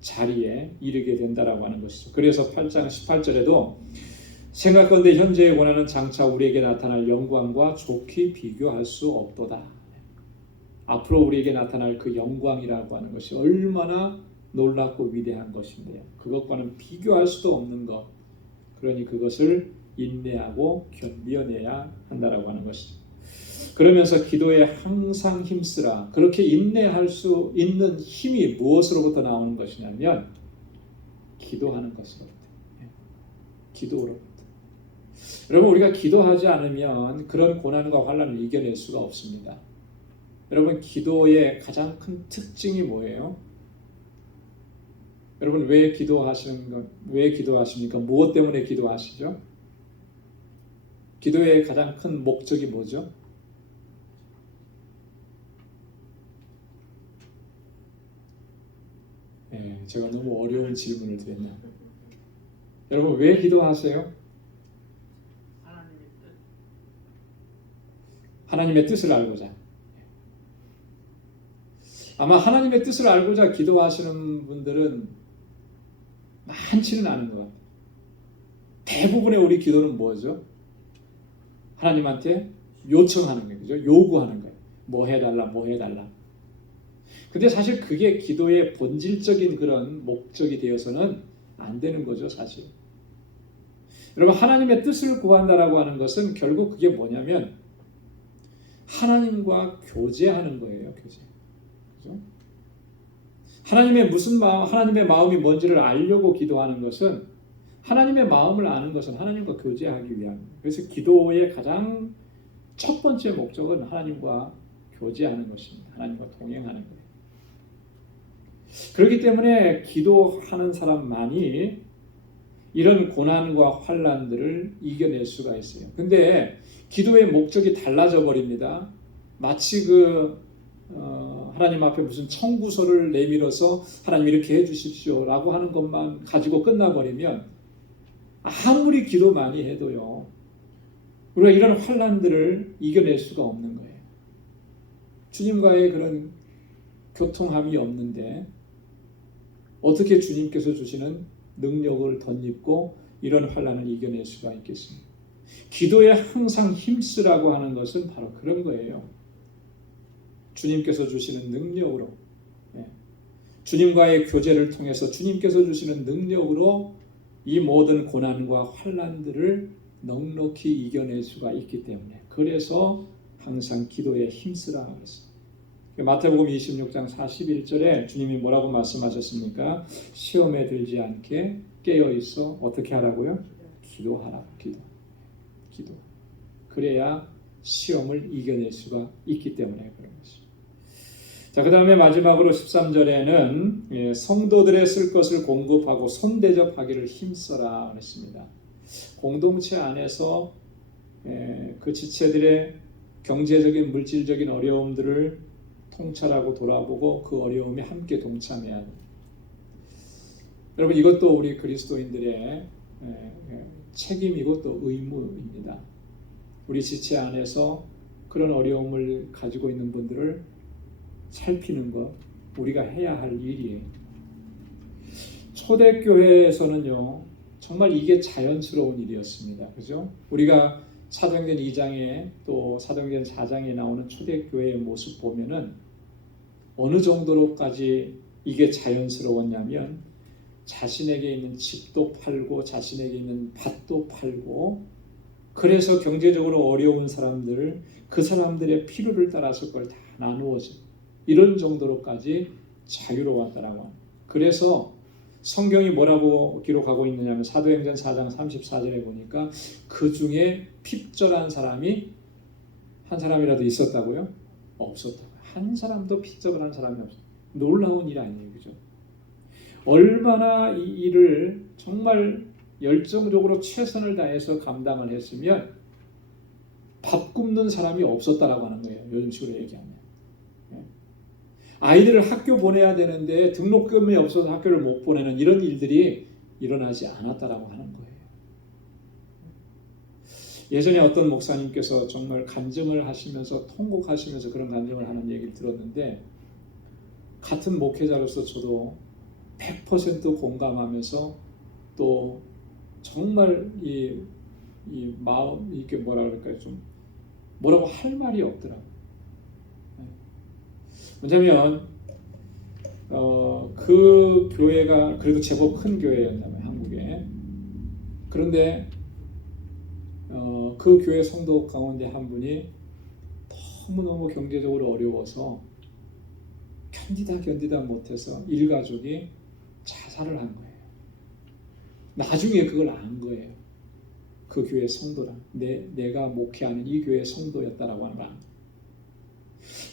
자리에 이르게 된다라고 하는 것이죠. 그래서 8장 18절에도 생각건대 현재의 고난은 장차 우리에게 나타날 영광과 좋게 비교할 수 없도다. 앞으로 우리에게 나타날 그 영광이라고 하는 것이 얼마나 놀랍고 위대한 것인데요. 그것과는 비교할 수도 없는 것. 그러니 그것을 인내하고 견뎌내야 한다라고 하는 것이죠. 그러면서 기도에 항상 힘쓰라. 그렇게 인내할 수 있는 힘이 무엇으로부터 나오는 것이냐면 기도하는 것으로부터. 기도로부터. 여러분, 우리가 기도하지 않으면 그런 고난과 환난을 이겨낼 수가 없습니다. 여러분, 기도의 가장 큰 특징이 뭐예요? 여러분, 왜 기도하십니까? 무엇 때문에 기도하시죠? 기도의 가장 큰 목적이 뭐죠? 제가 너무 어려운 질문을 드렸네요. 여러분, 왜 기도하세요? 하나님의 뜻을 알고자. 아마 하나님의 뜻을 알고자 기도하시는 분들은 많지는 않은 것 같아요. 대부분의 우리 기도는 뭐죠? 하나님한테 요청하는 거예요. 그죠? 요구하는 거예요. 뭐 해달라, 뭐 해달라. 근데 사실 그게 기도의 본질적인 그런 목적이 되어서는 안 되는 거죠, 사실. 여러분, 하나님의 뜻을 구한다라고 하는 것은 결국 그게 뭐냐면 하나님과 교제하는 거예요, 교제. 그죠? 하나님의 무슨 마음, 하나님의 마음이 뭔지를 알려고 기도하는 것은 하나님의 마음을 아는 것은 하나님과 교제하기 위함입니다. 그래서 기도의 가장 첫 번째 목적은 하나님과 교제하는 것입니다. 하나님과 동행하는 거예요. 그렇기 때문에 기도하는 사람만이 이런 고난과 환난들을 이겨낼 수가 있어요. 근데 기도의 목적이 달라져 버립니다. 마치 하나님 앞에 무슨 청구서를 내밀어서 하나님 이렇게 해주십시오 라고 하는 것만 가지고 끝나버리면 아무리 기도 많이 해도요, 우리가 이런 환난들을 이겨낼 수가 없는 거예요. 주님과의 그런 교통함이 없는데 어떻게 주님께서 주시는 능력을 덧입고 이런 환난을 이겨낼 수가 있겠습니까? 기도에 항상 힘쓰라고 하는 것은 바로 그런 거예요. 주님께서 주시는 능력으로, 주님과의 교제를 통해서 주님께서 주시는 능력으로 이 모든 고난과 환난들을 넉넉히 이겨낼 수가 있기 때문에, 그래서 항상 기도에 힘쓰라 그랬어요. 마태복음 26장 41절에 주님이 뭐라고 말씀하셨습니까? 시험에 들지 않게 깨어 있어 어떻게 하라고요? 기도하라. 기도. 그래야 시험을 이겨낼 수가 있기 때문에 그런 것이죠. 자, 그 다음에 마지막으로 13절에는 성도들의 쓸 것을 공급하고 손대접하기를 힘써라 그랬습니다. 공동체 안에서 그 지체들의 경제적인 물질적인 어려움들을 통찰하고 돌아보고 그 어려움에 함께 동참해야 합니다. 여러분, 이것도 우리 그리스도인들의 책임이고 또 의무입니다. 우리 지체 안에서 그런 어려움을 가지고 있는 분들을 살피는 것, 우리가 해야 할 일이에요. 초대교회에서는요, 정말 이게 자연스러운 일이었습니다. 그죠? 우리가 사도행전 2장에 또 사도행전 4장에 나오는 초대교회의 모습 보면은 어느 정도로까지 이게 자연스러웠냐면, 자신에게 있는 집도 팔고 자신에게 있는 밭도 팔고, 그래서 경제적으로 어려운 사람들, 그 사람들의 필요를 따라서 그걸 다 나누어져, 이런 정도로까지 자유로웠다라고 합니다. 그래서 성경이 뭐라고 기록하고 있느냐면 사도행전 4장 34절에 보니까 그 중에 핍절한 사람이 한 사람이라도 있었다고요? 없었다고요. 한 사람도 핍절한 사람이 없어요. 놀라운 일 아니에요, 그죠? 얼마나 이 일을 정말 열정적으로 최선을 다해서 감당을 했으면 밥 굶는 사람이 없었다라고 하는 거예요. 요즘식으로 얘기하면. 아이들을 학교 보내야 되는데 등록금이 없어서 학교를 못 보내는 이런 일들이 일어나지 않았다라고 하는 거예요. 예전에 어떤 목사님께서 정말 간증을 하시면서 통곡하시면서 그런 간증을 하는 얘기를 들었는데, 같은 목회자로서 저도 100% 공감하면서 또 정말 이 마음, 이게 뭐라 그럴까요? 좀 뭐라고 할 말이 없더라고요. 왜냐하면 그 교회가 그래도 제법 큰 교회였나봐요, 한국에. 그런데 그 교회 성도 가운데 한 분이 너무너무 경제적으로 어려워서 견디다 못해서 일가족이 자살을 한 거예요. 나중에 그걸 안 거예요. 그 교회 성도라, 내가 목회하는 이 교회 성도였다라고 하는 말.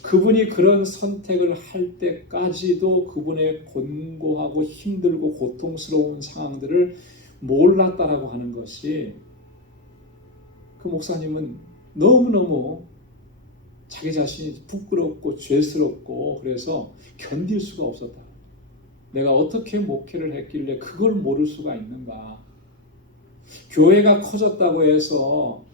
그분이 그런 선택을 할 때까지도 그분의 곤고하고 힘들고 고통스러운 상황들을 몰랐다라고 하는 것이, 그 목사님은 너무너무 자기 자신이 부끄럽고 죄스럽고 그래서 견딜 수가 없었다. 내가 어떻게 목회를 했길래 그걸 모를 수가 있는가. 교회가 커졌다고 해서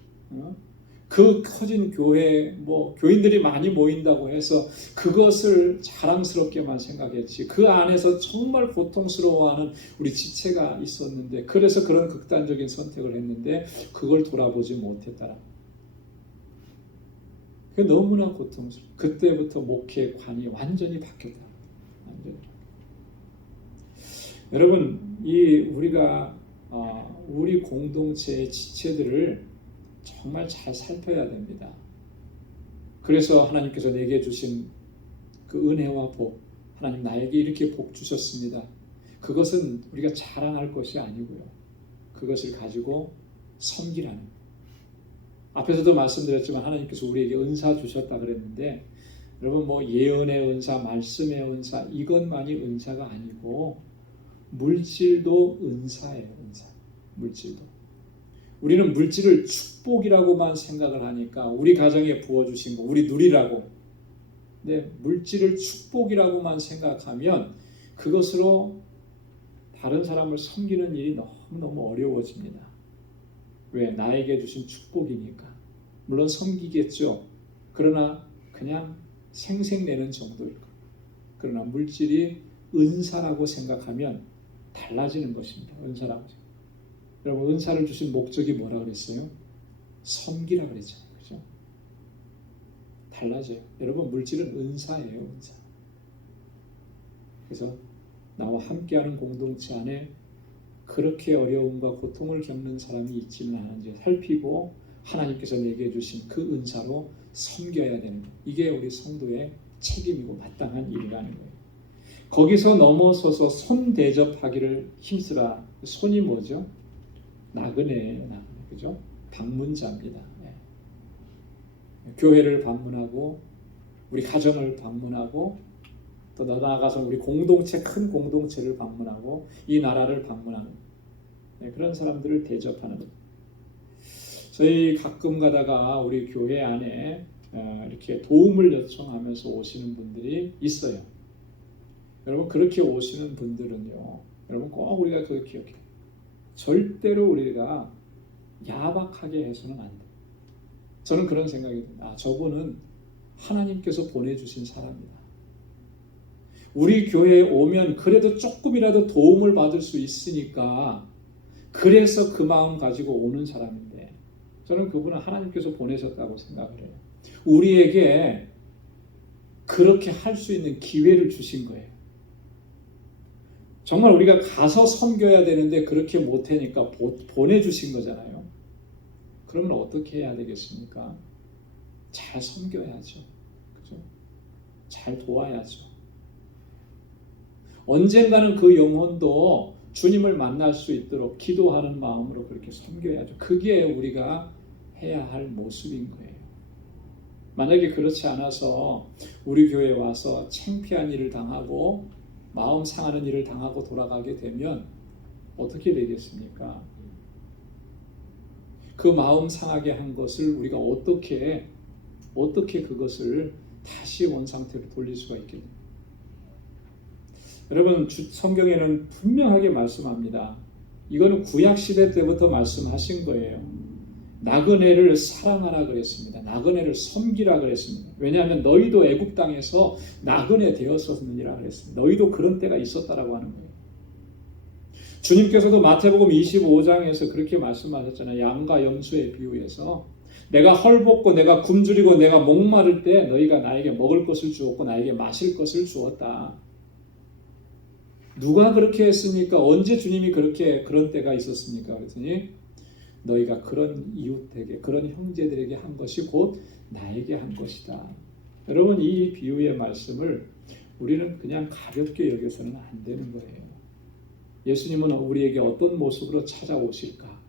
그 커진 교회, 교인들이 많이 모인다고 해서 그것을 자랑스럽게만 생각했지, 그 안에서 정말 고통스러워하는 우리 지체가 있었는데, 그래서 그런 극단적인 선택을 했는데 그걸 돌아보지 못했다라. 그게 너무나 고통스러워. 그때부터 목회관이 완전히 바뀌었다. 완전히. 여러분, 우리가 우리 공동체의 지체들을 정말 잘 살펴야 됩니다. 그래서 하나님께서 내게 주신 그 은혜와 복, 하나님 나에게 이렇게 복 주셨습니다. 그것은 우리가 자랑할 것이 아니고요. 그것을 가지고 섬기라는 거예요. 앞에서도 말씀드렸지만 하나님께서 우리에게 은사 주셨다 그랬는데 여러분 뭐 예언의 은사, 말씀의 은사 이것만이 은사가 아니고 물질도 은사예요. 은사. 물질도. 우리는 물질을 축복이라고만 생각을 하니까 우리 가정에 부어주신 거 우리 누리라고. 근데 물질을 축복이라고만 생각하면 그것으로 다른 사람을 섬기는 일이 너무너무 어려워집니다. 왜? 나에게 주신 축복이니까. 물론 섬기겠죠. 그러나 그냥 생색내는 정도일 거예요. 그러나 물질이 은사라고 생각하면 달라지는 것입니다. 은사라고. 여러분 은사를 주신 목적이 뭐라 그랬어요? 섬기라 그랬잖아요. 그죠? 달라져요. 여러분 물질은 은사예요. 은사. 그래서 나와 함께하는 공동체 안에 그렇게 어려움과 고통을 겪는 사람이 있지는 않은지 살피고 하나님께서 내게 주신 그 은사로 섬겨야 되는 거예요. 이게 우리 성도의 책임이고 마땅한 일이라는 거예요. 거기서 넘어서서 손 대접하기를 힘쓰라. 손이 뭐죠? 나그네예요. 나그네. 그죠? 방문자입니다. 네. 교회를 방문하고 우리 가정을 방문하고 또 나아가서 우리 공동체 큰 공동체를 방문하고 이 나라를 방문하는 그런 사람들을 대접하는 것. 저희 가끔 가다가 우리 교회 안에 이렇게 도움을 요청하면서 오시는 분들이 있어요. 여러분 그렇게 오시는 분들은요. 여러분 꼭 우리가 그거 기억해요. 절대로 우리가 야박하게 해서는 안 돼요. 저는 그런 생각이 듭니다. 저분은 하나님께서 보내주신 사람이다. 우리 교회에 오면 그래도 조금이라도 도움을 받을 수 있으니까 그래서 그 마음 가지고 오는 사람인데 저는 그분은 하나님께서 보내셨다고 생각을 해요. 우리에게 그렇게 할 수 있는 기회를 주신 거예요. 정말 우리가 가서 섬겨야 되는데 그렇게 못하니까 보내주신 거잖아요. 그러면 어떻게 해야 되겠습니까? 잘 섬겨야죠. 그죠? 잘 도와야죠. 언젠가는 그 영혼도 주님을 만날 수 있도록 기도하는 마음으로 그렇게 섬겨야죠. 그게 우리가 해야 할 모습인 거예요. 만약에 그렇지 않아서 우리 교회에 와서 창피한 일을 당하고 마음 상하는 일을 당하고 돌아가게 되면 어떻게 되겠습니까? 그 마음 상하게 한 것을 우리가 어떻게 그것을 다시 원상태로 돌릴 수가 있겠습니까? 여러분 성경에는 분명하게 말씀합니다. 이거는 구약시대 때부터 말씀하신 거예요. 나그네를 사랑하라 그랬습니다. 나그네를 섬기라 그랬습니다. 왜냐하면 너희도 애굽 땅에서 나그네 되었었느니라 그랬습니다. 너희도 그런 때가 있었다라고 하는 거예요. 주님께서도 마태복음 25장에서 그렇게 말씀하셨잖아요. 양과 염소의 비유에서 내가 헐벗고 내가 굶주리고 내가 목마를 때 너희가 나에게 먹을 것을 주었고 나에게 마실 것을 주었다. 누가 그렇게 했습니까? 언제 주님이 그런 때가 있었습니까? 그랬더니 너희가 그런 이웃에게 그런 형제들에게 한 것이 곧 나에게 한 것이다. 여러분 이 비유의 말씀을 우리는 그냥 가볍게 여겨서는 안 되는 거예요. 예수님은 우리에게 어떤 모습으로 찾아오실까?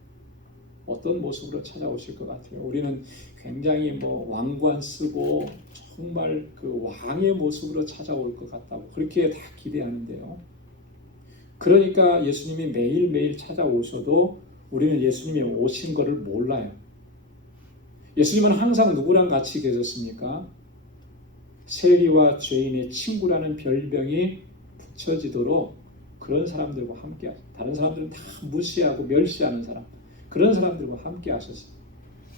어떤 모습으로 찾아오실 것 같아요? 우리는 굉장히 왕관 쓰고 정말 그 왕의 모습으로 찾아올 것 같다고 그렇게 다 기대하는데요. 그러니까 예수님이 매일매일 찾아오셔도 우리는 예수님이 오신 것을 몰라요. 예수님은 항상 누구랑 같이 계셨습니까? 세리와 죄인의 친구라는 별명이 붙여지도록 그런 사람들과 함께 하셨어요. 다른 사람들은 다 무시하고 멸시하는 사람, 그런 사람들과 함께 하셨어요.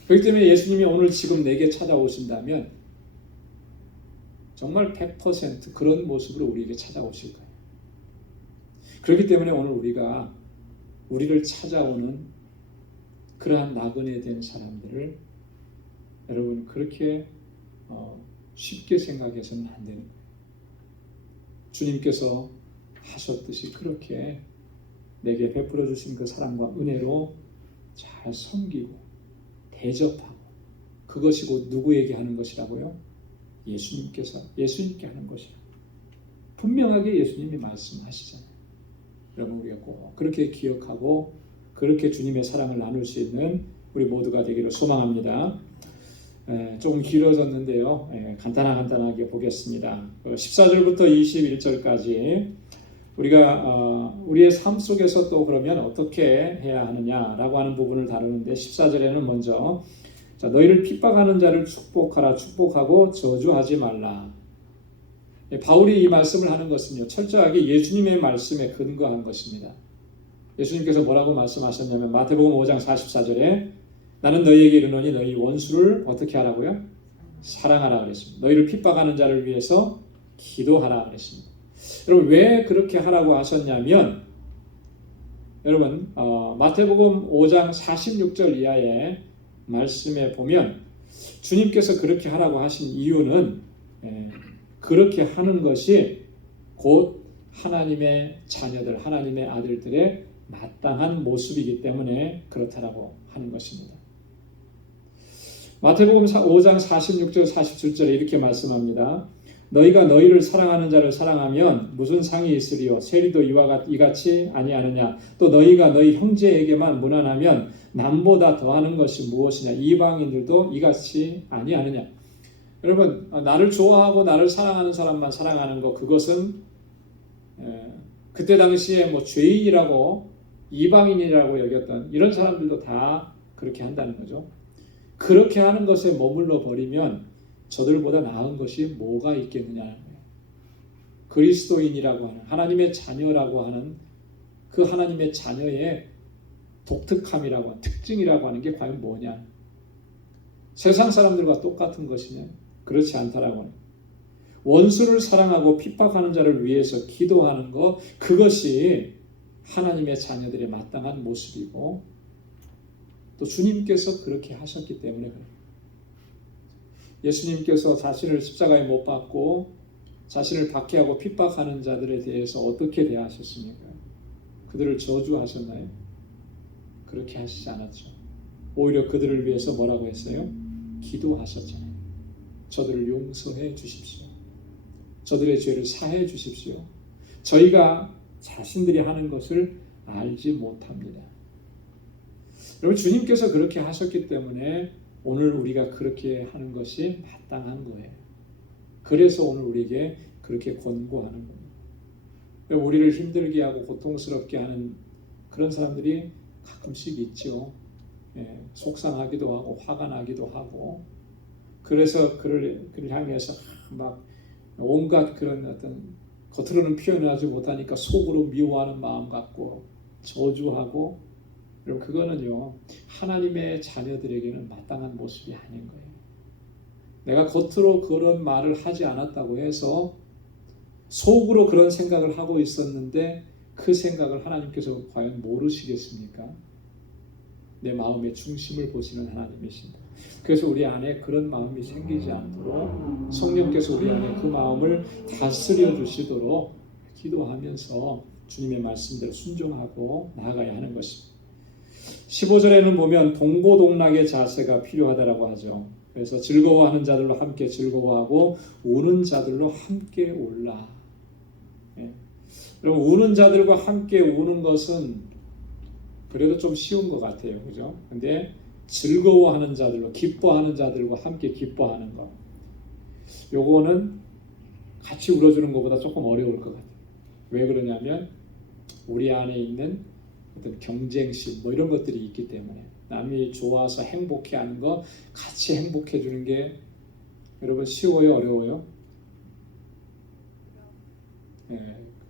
그렇기 때문에 예수님이 오늘 지금 내게 찾아오신다면 정말 100% 그런 모습으로 우리에게 찾아오실 거예요. 그렇기 때문에 오늘 우리를 찾아오는 그러한 나그네 된 사람들을 여러분 그렇게 쉽게 생각해서는 안 되는 거예요. 주님께서 하셨듯이 그렇게 내게 베풀어 주신 그 사랑과 은혜로 잘 섬기고 대접하고 그것이 곧 누구에게 하는 것이라고요? 예수님께 하는 것이라고 분명하게 예수님이 말씀하시잖아요. 여러분 우리가 꼭 그렇게 기억하고 그렇게 주님의 사랑을 나눌 수 있는 우리 모두가 되기를 소망합니다. 조금 길어졌는데요. 간단하게 보겠습니다. 14절부터 21절까지 우리가 우리의 삶 속에서 또 그러면 어떻게 해야 하느냐라고 하는 부분을 다루는데 14절에는 먼저 자, 너희를 핍박하는 자를 축복하라. 축복하고 저주하지 말라. 바울이 이 말씀을 하는 것은요, 철저하게 예수님의 말씀에 근거한 것입니다. 예수님께서 뭐라고 말씀하셨냐면 마태복음 5장 44절에 나는 너희에게 이르노니 너희 원수를 어떻게 하라고요? 사랑하라 그랬습니다. 너희를 핍박하는 자를 위해서 기도하라 그랬습니다. 여러분 왜 그렇게 하라고 하셨냐면 여러분 마태복음 5장 46절 이하의 말씀에 보면 주님께서 그렇게 하라고 하신 이유는 그렇게 하는 것이 곧 하나님의 자녀들, 하나님의 아들들의 마땅한 모습이기 때문에 그렇다라고 하는 것입니다. 마태복음 5장 46절 47절에 이렇게 말씀합니다. 너희가 너희를 사랑하는 자를 사랑하면 무슨 상이 있으리요? 세리도 이같이 아니하느냐? 또 너희가 너희 형제에게만 무난하면 남보다 더하는 것이 무엇이냐? 이방인들도 이같이 아니하느냐? 여러분 나를 좋아하고 나를 사랑하는 사람만 사랑하는 것 그것은 그때 당시에 뭐 죄인이라고 이방인이라고 여겼던 이런 사람들도 다 그렇게 한다는 거죠. 그렇게 하는 것에 머물러 버리면 저들보다 나은 것이 뭐가 있겠느냐는 거예요. 그리스도인이라고 하는 하나님의 자녀라고 하는 그 하나님의 자녀의 독특함이라고 하는 특징이라고 하는 게 과연 뭐냐? 세상 사람들과 똑같은 것이냐? 그렇지 않다라고 하는 거예요. 원수를 사랑하고 핍박하는 자를 위해서 기도하는 것 그것이 하나님의 자녀들의 마땅한 모습이고 또 주님께서 그렇게 하셨기 때문에 그래요. 예수님께서 자신을 십자가에 못 박고 자신을 박해하고 핍박하는 자들에 대해서 어떻게 대하셨습니까? 그들을 저주하셨나요? 그렇게 하시지 않았죠. 오히려 그들을 위해서 뭐라고 했어요? 기도하셨잖아요. 저들을 용서해 주십시오. 저들의 죄를 사해 주십시오. 저희가 자신들이 하는 것을 알지 못합니다. 여러분 주님께서 그렇게 하셨기 때문에 오늘 우리가 그렇게 하는 것이 마땅한 거예요. 그래서 오늘 우리에게 그렇게 권고하는 겁니다. 우리를 힘들게 하고 고통스럽게 하는 그런 사람들이 가끔씩 있죠. 속상하기도 하고 화가 나기도 하고 그래서 그를 향해서 막 온갖 그런 어떤 겉으로는 표현하지 못하니까 속으로 미워하는 마음 갖고 저주하고 여러분 그거는요 하나님의 자녀들에게는 마땅한 모습이 아닌 거예요. 내가 겉으로 그런 말을 하지 않았다고 해서 속으로 그런 생각을 하고 있었는데 그 생각을 하나님께서 과연 모르시겠습니까? 내 마음의 중심을 보시는 하나님이십니다. 그래서 우리 안에 그런 마음이 생기지 않도록 성령께서 우리 안에 그 마음을 다스려 주시도록 기도하면서 주님의 말씀대로 순종하고 나아가야 하는 것입니다. 15절에는 보면 동고동락의 자세가 필요하다라고 하죠. 그래서 즐거워하는 자들로 함께 즐거워하고 우는 자들로 함께 울라. 여러분 우는 자들과 함께 우는 것은 그래도 좀 쉬운 것 같아요. 그죠? 근데 즐거워하는 자들로 기뻐하는 자들과 함께 기뻐하는 것 요거는 같이 울어주는 것보다 조금 어려울 것 같아요. 왜 그러냐면 우리 안에 있는 어떤 경쟁심 뭐 이런 것들이 있기 때문에 남이 좋아서 행복해하는 거 같이 행복해 주는 게 여러분 쉬워요 어려워요?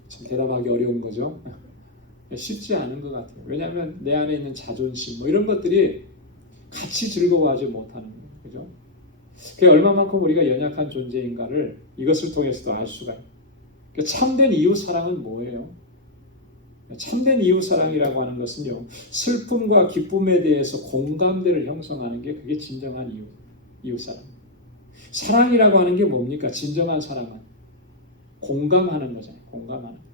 참 대답하기 어려운 거죠. 쉽지 않은 것 같아요. 왜냐하면 내 안에 있는 자존심 뭐 이런 것들이 같이 즐거워하지 못하는 거예요. 그죠? 그게 얼마만큼 우리가 연약한 존재인가를 이것을 통해서도 알 수가 있어요. 그러니까 참된 이웃 사랑은 뭐예요? 참된 이웃 사랑이라고 하는 것은요 슬픔과 기쁨에 대해서 공감대를 형성하는 게 그게 진정한 이웃 사랑. 사랑이라고 하는 게 뭡니까? 진정한 사랑은 공감하는 거잖아요. 공감하는.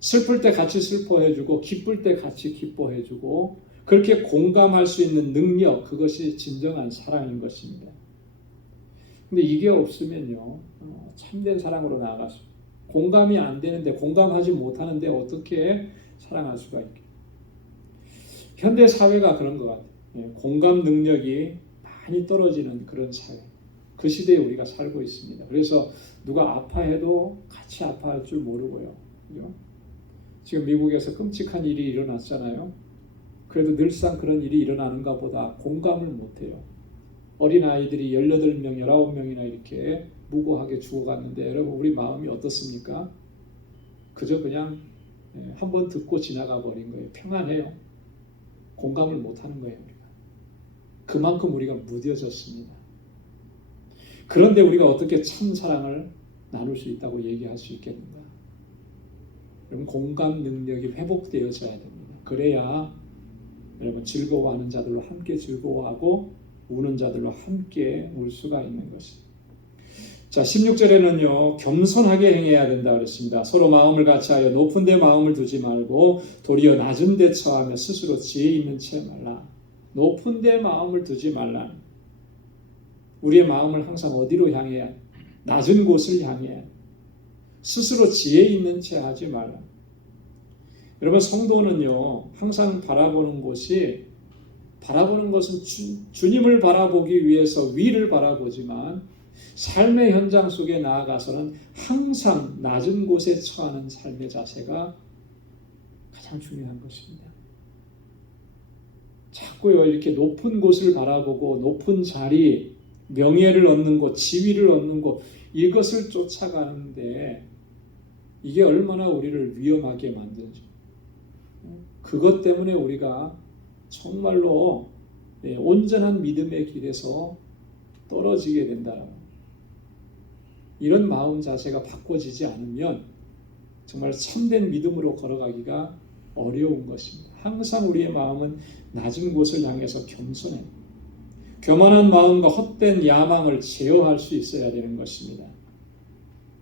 슬플 때 같이 슬퍼해주고 기쁠 때 같이 기뻐해주고 그렇게 공감할 수 있는 능력 그것이 진정한 사랑인 것입니다. 근데 이게 없으면요 참된 사랑으로 나아가서 공감이 안 되는데 공감하지 못하는데 어떻게 사랑할 수가 있겠어요? 현대 사회가 그런 것 같아요. 공감 능력이 많이 떨어지는 그런 사회. 그 시대에 우리가 살고 있습니다. 그래서 누가 아파해도 같이 아파할 줄 모르고요. 그죠? 지금 미국에서 끔찍한 일이 일어났잖아요. 그래도 늘상 그런 일이 일어나는가 보다 공감을 못해요. 어린아이들이 18명, 19명이나 이렇게 무고하게 죽어갔는데 여러분 우리 마음이 어떻습니까? 그저 그냥 한번 듣고 지나가 버린 거예요. 평안해요. 공감을 못하는 거예요. 우리가. 그만큼 우리가 무뎌졌습니다. 그런데 우리가 어떻게 참 사랑을 나눌 수 있다고 얘기할 수 있겠는가? 여러분 공감 능력이 회복되어져야 됩니다. 그래야 여러분 즐거워하는 자들로 함께 즐거워하고 우는 자들로 함께 울 수가 있는 것입니다. 자, 16절에는요. 겸손하게 행해야 된다 그랬습니다. 서로 마음을 같이하여 높은 데 마음을 두지 말고 도리어 낮은 데 처하며 스스로 지혜 있는 채 말라. 높은 데 마음을 두지 말라. 우리의 마음을 항상 어디로 향해야? 낮은 곳을 향해야. 스스로 지혜 있는 채 하지 말라. 여러분 성도는요. 항상 바라보는 곳이 바라보는 것은 주님을 바라보기 위해서 위를 바라보지만 삶의 현장 속에 나아가서는 항상 낮은 곳에 처하는 삶의 자세가 가장 중요한 것입니다. 자꾸요 이렇게 높은 곳을 바라보고 높은 자리, 명예를 얻는 곳, 지위를 얻는 곳 이것을 쫓아가는데 이게 얼마나 우리를 위험하게 만드는지 그것 때문에 우리가 정말로 온전한 믿음의 길에서 떨어지게 된다. 이런 마음 자세가 바꿔지지 않으면 정말 참된 믿음으로 걸어가기가 어려운 것입니다. 항상 우리의 마음은 낮은 곳을 향해서 겸손해. 교만한 마음과 헛된 야망을 제어할 수 있어야 되는 것입니다.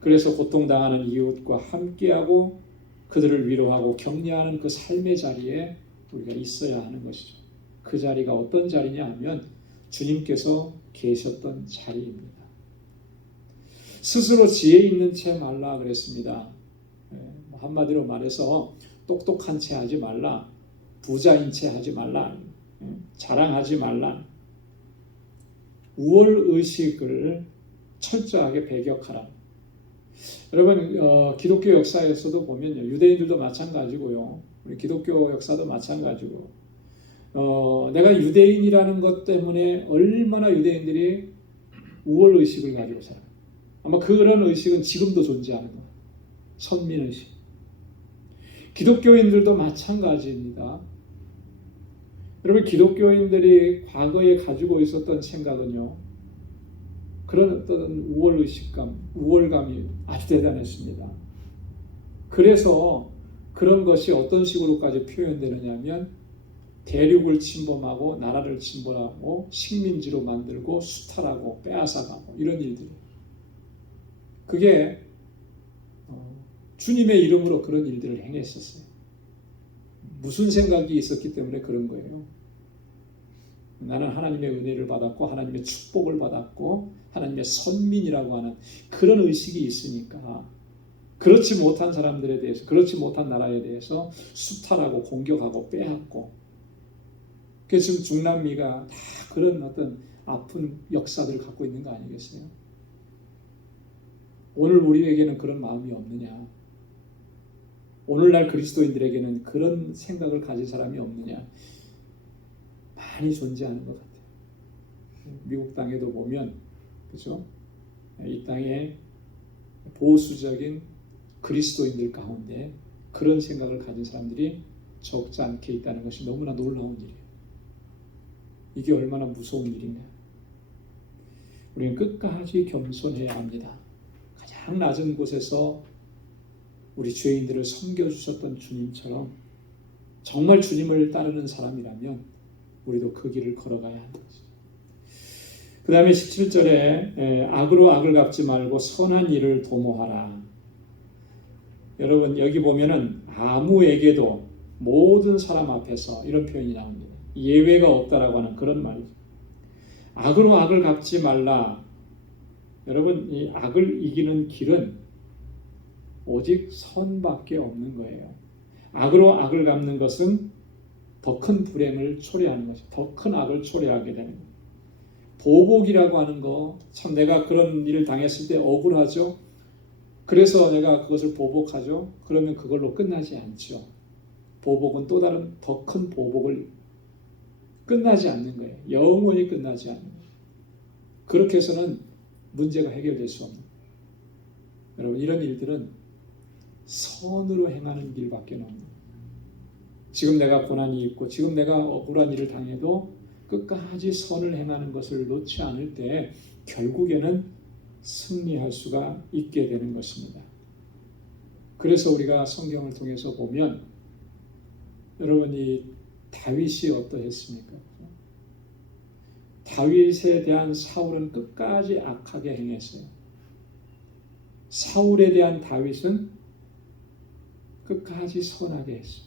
그래서 고통당하는 이웃과 함께하고 그들을 위로하고 격려하는 그 삶의 자리에 우리가 있어야 하는 것이죠. 그 자리가 어떤 자리냐 하면 주님께서 계셨던 자리입니다. 스스로 지혜 있는 채 말라 그랬습니다. 한마디로 말해서 똑똑한 채 하지 말라. 부자인 채 하지 말라. 자랑하지 말라. 우월의식을 철저하게 배격하라. 여러분 기독교 역사에서도 보면요. 유대인들도 마찬가지고요. 우리 기독교 역사도 마찬가지고 내가 유대인이라는 것 때문에 얼마나 유대인들이 우월의식을 가지고 살아요. 아마 그런 의식은 지금도 존재하는 거예요. 선민의식. 기독교인들도 마찬가지입니다. 여러분 기독교인들이 과거에 가지고 있었던 생각은요. 그런 어떤 우월의식감, 우월감이 아주 대단했습니다. 그래서 그런 것이 어떤 식으로까지 표현되느냐 하면 대륙을 침범하고 나라를 침범하고 식민지로 만들고 수탈하고 빼앗아가고 이런 일들이 그게 주님의 이름으로 그런 일들을 행했었어요. 무슨 생각이 있었기 때문에 그런 거예요. 나는 하나님의 은혜를 받았고 하나님의 축복을 받았고 하나님의 선민이라고 하는 그런 의식이 있으니까 그렇지 못한 사람들에 대해서 그렇지 못한 나라에 대해서 수탈하고 공격하고 빼앗고 그래서 지금 중남미가 다 그런 어떤 아픈 역사들을 갖고 있는 거 아니겠어요? 오늘 우리에게는 그런 마음이 없느냐? 오늘날 그리스도인들에게는 그런 생각을 가진 사람이 없느냐? 많이 존재하는 것 같아요. 미국 땅에도 보면 그죠? 이 땅에 보수적인 그리스도인들 가운데 그런 생각을 가진 사람들이 적지 않게 있다는 것이 너무나 놀라운 일이에요. 이게 얼마나 무서운 일인가. 우리는 끝까지 겸손해야 합니다. 가장 낮은 곳에서 우리 죄인들을 섬겨주셨던 주님처럼 정말 주님을 따르는 사람이라면 우리도 그 길을 걸어가야 하는 거죠. 그 다음에 17절에 악으로 악을 갚지 말고 선한 일을 도모하라. 여러분 여기 보면은 아무에게도 모든 사람 앞에서 이런 표현이 나옵니다. 예외가 없다라고 하는 그런 말이죠. 악으로 악을 갚지 말라. 여러분 이 악을 이기는 길은 오직 선밖에 없는 거예요. 악으로 악을 갚는 것은 더 큰 불행을 초래하는 것이, 더 큰 악을 초래하게 되는 거예요. 보복이라고 하는 거, 참 내가 그런 일을 당했을 때 억울하죠. 그래서 내가 그것을 보복하죠. 그러면 그걸로 끝나지 않죠. 보복은 또 다른 더 큰 보복을 끝나지 않는 거예요. 영원히 끝나지 않는 거예요. 그렇게 해서는 문제가 해결될 수 없는 거예요. 여러분, 이런 일들은 선으로 행하는 길밖에 없는 거예요. 지금 내가 고난이 있고 지금 내가 억울한 일을 당해도 끝까지 선을 행하는 것을 놓지 않을 때 결국에는 승리할 수가 있게 되는 것입니다. 그래서 우리가 성경을 통해서 보면 여러분이 다윗이 어떠했습니까? 다윗에 대한 사울은 끝까지 악하게 행했어요. 사울에 대한 다윗은 끝까지 선하게 했습니다.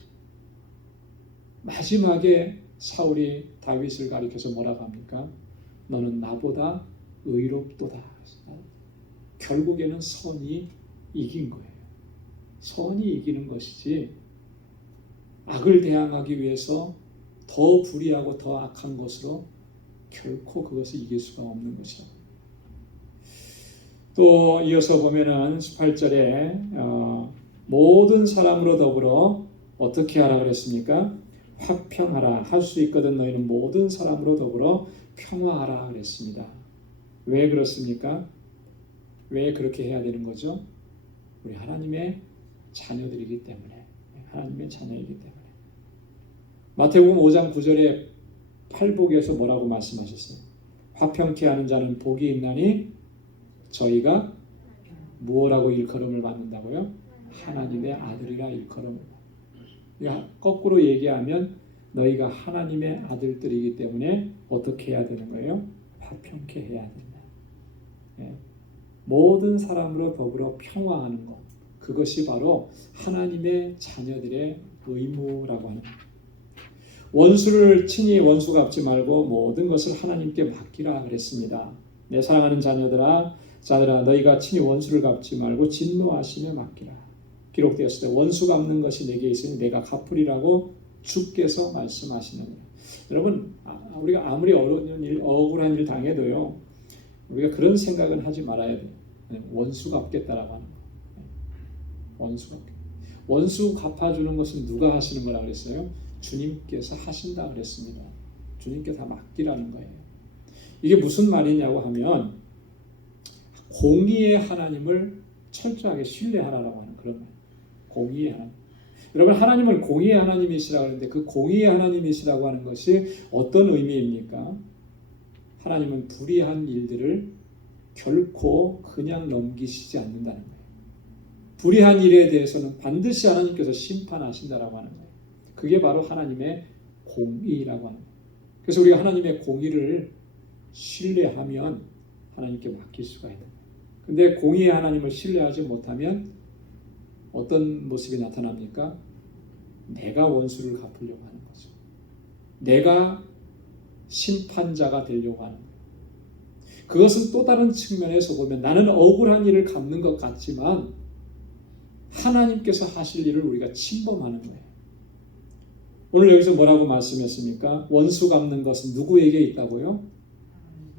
마지막에 사울이 다윗을 가리켜서 뭐라고 합니까? 너는 나보다 의롭도다. 결국에는 선이 이긴 거예요. 선이 이기는 것이지 악을 대항하기 위해서 더 불의하고 더 악한 것으로 결코 그것을 이길 수가 없는 것이다. 또 이어서 보면은 18절에 모든 사람으로 더불어 어떻게 하라 그랬습니까? 화평하라. 할 수 있거든 너희는 모든 사람으로 더불어 평화하라 그랬습니다. 왜 그렇습니까? 왜 그렇게 해야 되는 거죠? 우리 하나님의 자녀들이기 때문에, 하나님의 자녀이기 때문에. 마태복음 5장 9절에 팔복에서 뭐라고 말씀하셨어요? 화평케 하는 자는 복이 있나니 저희가 무엇라고 일컬음을 받는다고요? 하나님의 아들이라 일컬음을. 그러니까 거꾸로 얘기하면 너희가 하나님의 아들들이기 때문에 어떻게 해야 되는 거예요? 화평케 해야 된다. 예. 모든 사람으로 더불어 평화하는 것, 그것이 바로 하나님의 자녀들의 의무라고 하는 거예요. 원수를 친히 원수 갚지 말고 모든 것을 하나님께 맡기라 그랬습니다. 내 사랑하는 자녀들아 너희가 친히 원수를 갚지 말고 진노하시며 맡기라. 기록되었을 때 원수 갚는 것이 내게 있으니 내가 갚으리라고 주께서 말씀하시느니라. 여러분, 우리가 아무리 억울한 일 당해도요, 우리가 그런 생각은 하지 말아야 돼요. 원수 갚겠다라고 하는 거. 원수 갚아주는 것은 누가 하시는 거라 그랬어요? 주님께서 하신다 그랬습니다. 주님께 다 맡기라는 거예요. 이게 무슨 말이냐고 하면 공의의 하나님을 철저하게 신뢰하라고 하는 그런 말. 공의의 하나님. 여러분, 하나님을 공의의 하나님이시라고 하는데 그 공의의 하나님이시라고 하는 것이 어떤 의미입니까? 하나님은 불의한 일들을 결코 그냥 넘기시지 않는다는 거예요. 불의한 일에 대해서는 반드시 하나님께서 심판하신다라고 하는 거예요. 그게 바로 하나님의 공의라고 하는 거예요. 그래서 우리가 하나님의 공의를 신뢰하면 하나님께 맡길 수가 있는 거예요. 근데 공의의 하나님을 신뢰하지 못하면 어떤 모습이 나타납니까? 내가 원수를 갚으려고 하는 거죠. 내가 심판자가 되려고 하는 거예요. 그것은 또 다른 측면에서 보면 나는 억울한 일을 갚는 것 같지만 하나님께서 하실 일을 우리가 침범하는 거예요. 오늘 여기서 뭐라고 말씀했습니까? 원수 갚는 것은 누구에게 있다고요?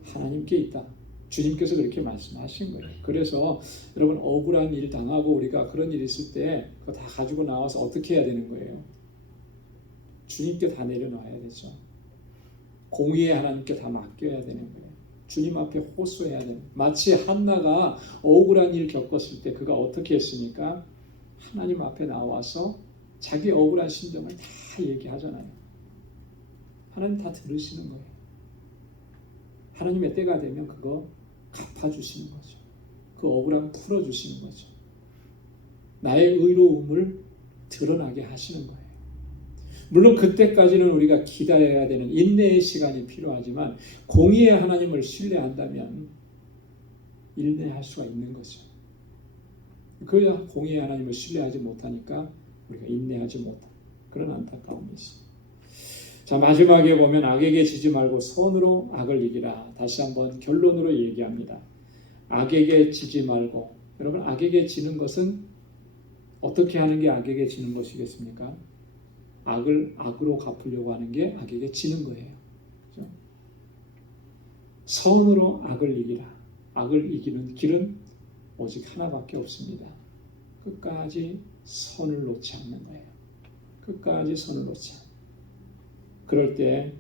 하나님께 있다. 주님께서 그렇게 말씀하신 거예요. 그래서 여러분, 억울한 일 당하고 우리가 그런 일이 있을 때 그거 다 가지고 나와서 어떻게 해야 되는 거예요? 주님께 다 내려놔야 되죠. 공의의 하나님께 다 맡겨야 되는 거예요. 주님 앞에 호소해야 되는 거예요. 마치 한나가 억울한 일 겪었을 때 그가 어떻게 했습니까? 하나님 앞에 나와서 자기 억울한 심정을 다 얘기하잖아요. 하나님 다 들으시는 거예요. 하나님의 때가 되면 그거 갚아주시는 거죠. 그 억울함 풀어주시는 거죠. 나의 의로움을 드러나게 하시는 거예요. 물론 그때까지는 우리가 기다려야 되는 인내의 시간이 필요하지만 공의의 하나님을 신뢰한다면 인내할 수가 있는 거죠. 그 공의의 하나님을 신뢰하지 못하니까 우리가 인내하지 못한 그런 안타까움이 있습니다. 자, 마지막에 보면 악에게 지지 말고 선으로 악을 이기라. 다시 한번 결론으로 얘기합니다. 악에게 지지 말고. 여러분, 악에게 지는 것은 어떻게 하는 게 악에게 지는 것이겠습니까? 악을 악으로 갚으려고 하는 게 악에게 지는 거예요. 그렇죠? 선으로 악을 이기라. 악을 이기는 길은 오직 하나밖에 없습니다. 끝까지 선을 놓지 않는 거예요. 끝까지 선을 놓지 않는. 그럴 때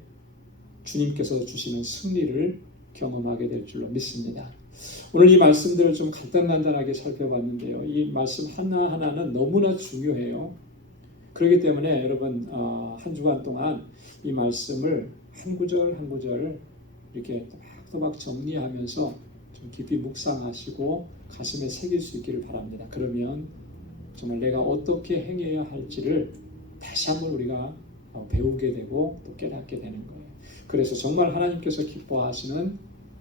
주님께서 주시는 승리를 경험하게 될 줄로 믿습니다. 오늘 이 말씀들을 좀 간단하게 살펴봤는데요. 이 말씀 하나하나는 너무나 중요해요. 그렇기 때문에 여러분 한 주간 동안 이 말씀을 한 구절 한 구절 이렇게 또박또박 정리하면서 좀 깊이 묵상하시고 가슴에 새길 수 있기를 바랍니다. 그러면 정말 내가 어떻게 행해야 할지를 다시 한번 우리가 배우게 되고 또 깨닫게 되는 거예요. 그래서 정말 하나님께서 기뻐하시는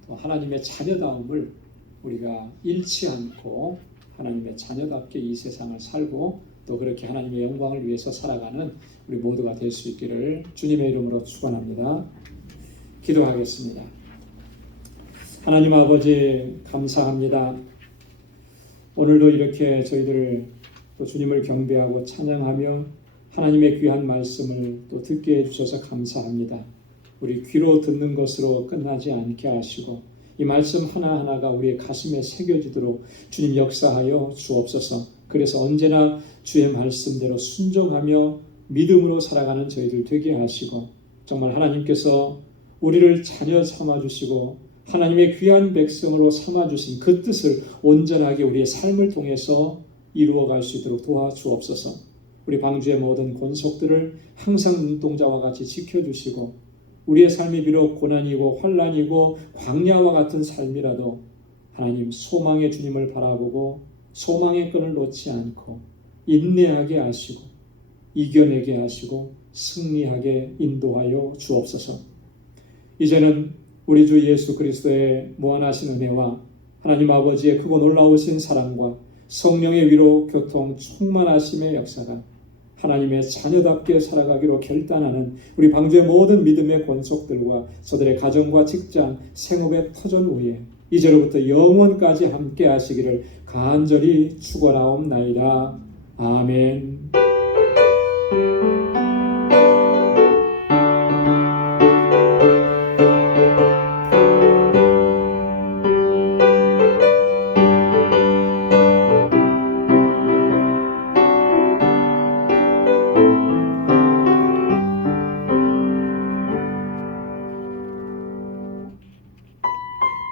또 하나님의 자녀다움을 우리가 잃지 않고 하나님의 자녀답게 이 세상을 살고 또 그렇게 하나님의 영광을 위해서 살아가는 우리 모두가 될 수 있기를 주님의 이름으로 축원합니다. 기도하겠습니다. 하나님 아버지 감사합니다. 오늘도 이렇게 저희들을 또 주님을 경배하고 찬양하며 하나님의 귀한 말씀을 또 듣게 해주셔서 감사합니다. 우리 귀로 듣는 것으로 끝나지 않게 하시고 이 말씀 하나하나가 우리의 가슴에 새겨지도록 주님 역사하여 주옵소서. 그래서 언제나 주의 말씀대로 순종하며 믿음으로 살아가는 저희들 되게 하시고 정말 하나님께서 우리를 자녀 삼아주시고 하나님의 귀한 백성으로 삼아주신 그 뜻을 온전하게 우리의 삶을 통해서 이루어갈 수 있도록 도와주옵소서. 우리 방주의 모든 권속들을 항상 눈동자와 같이 지켜주시고 우리의 삶이 비록 고난이고 환난이고 광야와 같은 삶이라도 하나님 소망의 주님을 바라보고 소망의 끈을 놓지 않고 인내하게 하시고 이겨내게 하시고 승리하게 인도하여 주옵소서. 이제는 우리 주 예수 그리스도의 무한하신 은혜와 하나님 아버지의 크고 놀라우신 사랑과 성령의 위로 교통 충만하심의 역사가 하나님의 자녀답게 살아가기로 결단하는 우리 방주의 모든 믿음의 권속들과 저들의 가정과 직장, 생업의 터전 위에 이제로부터 영원까지 함께 하시기를 간절히 축원하옵나이다. 아멘.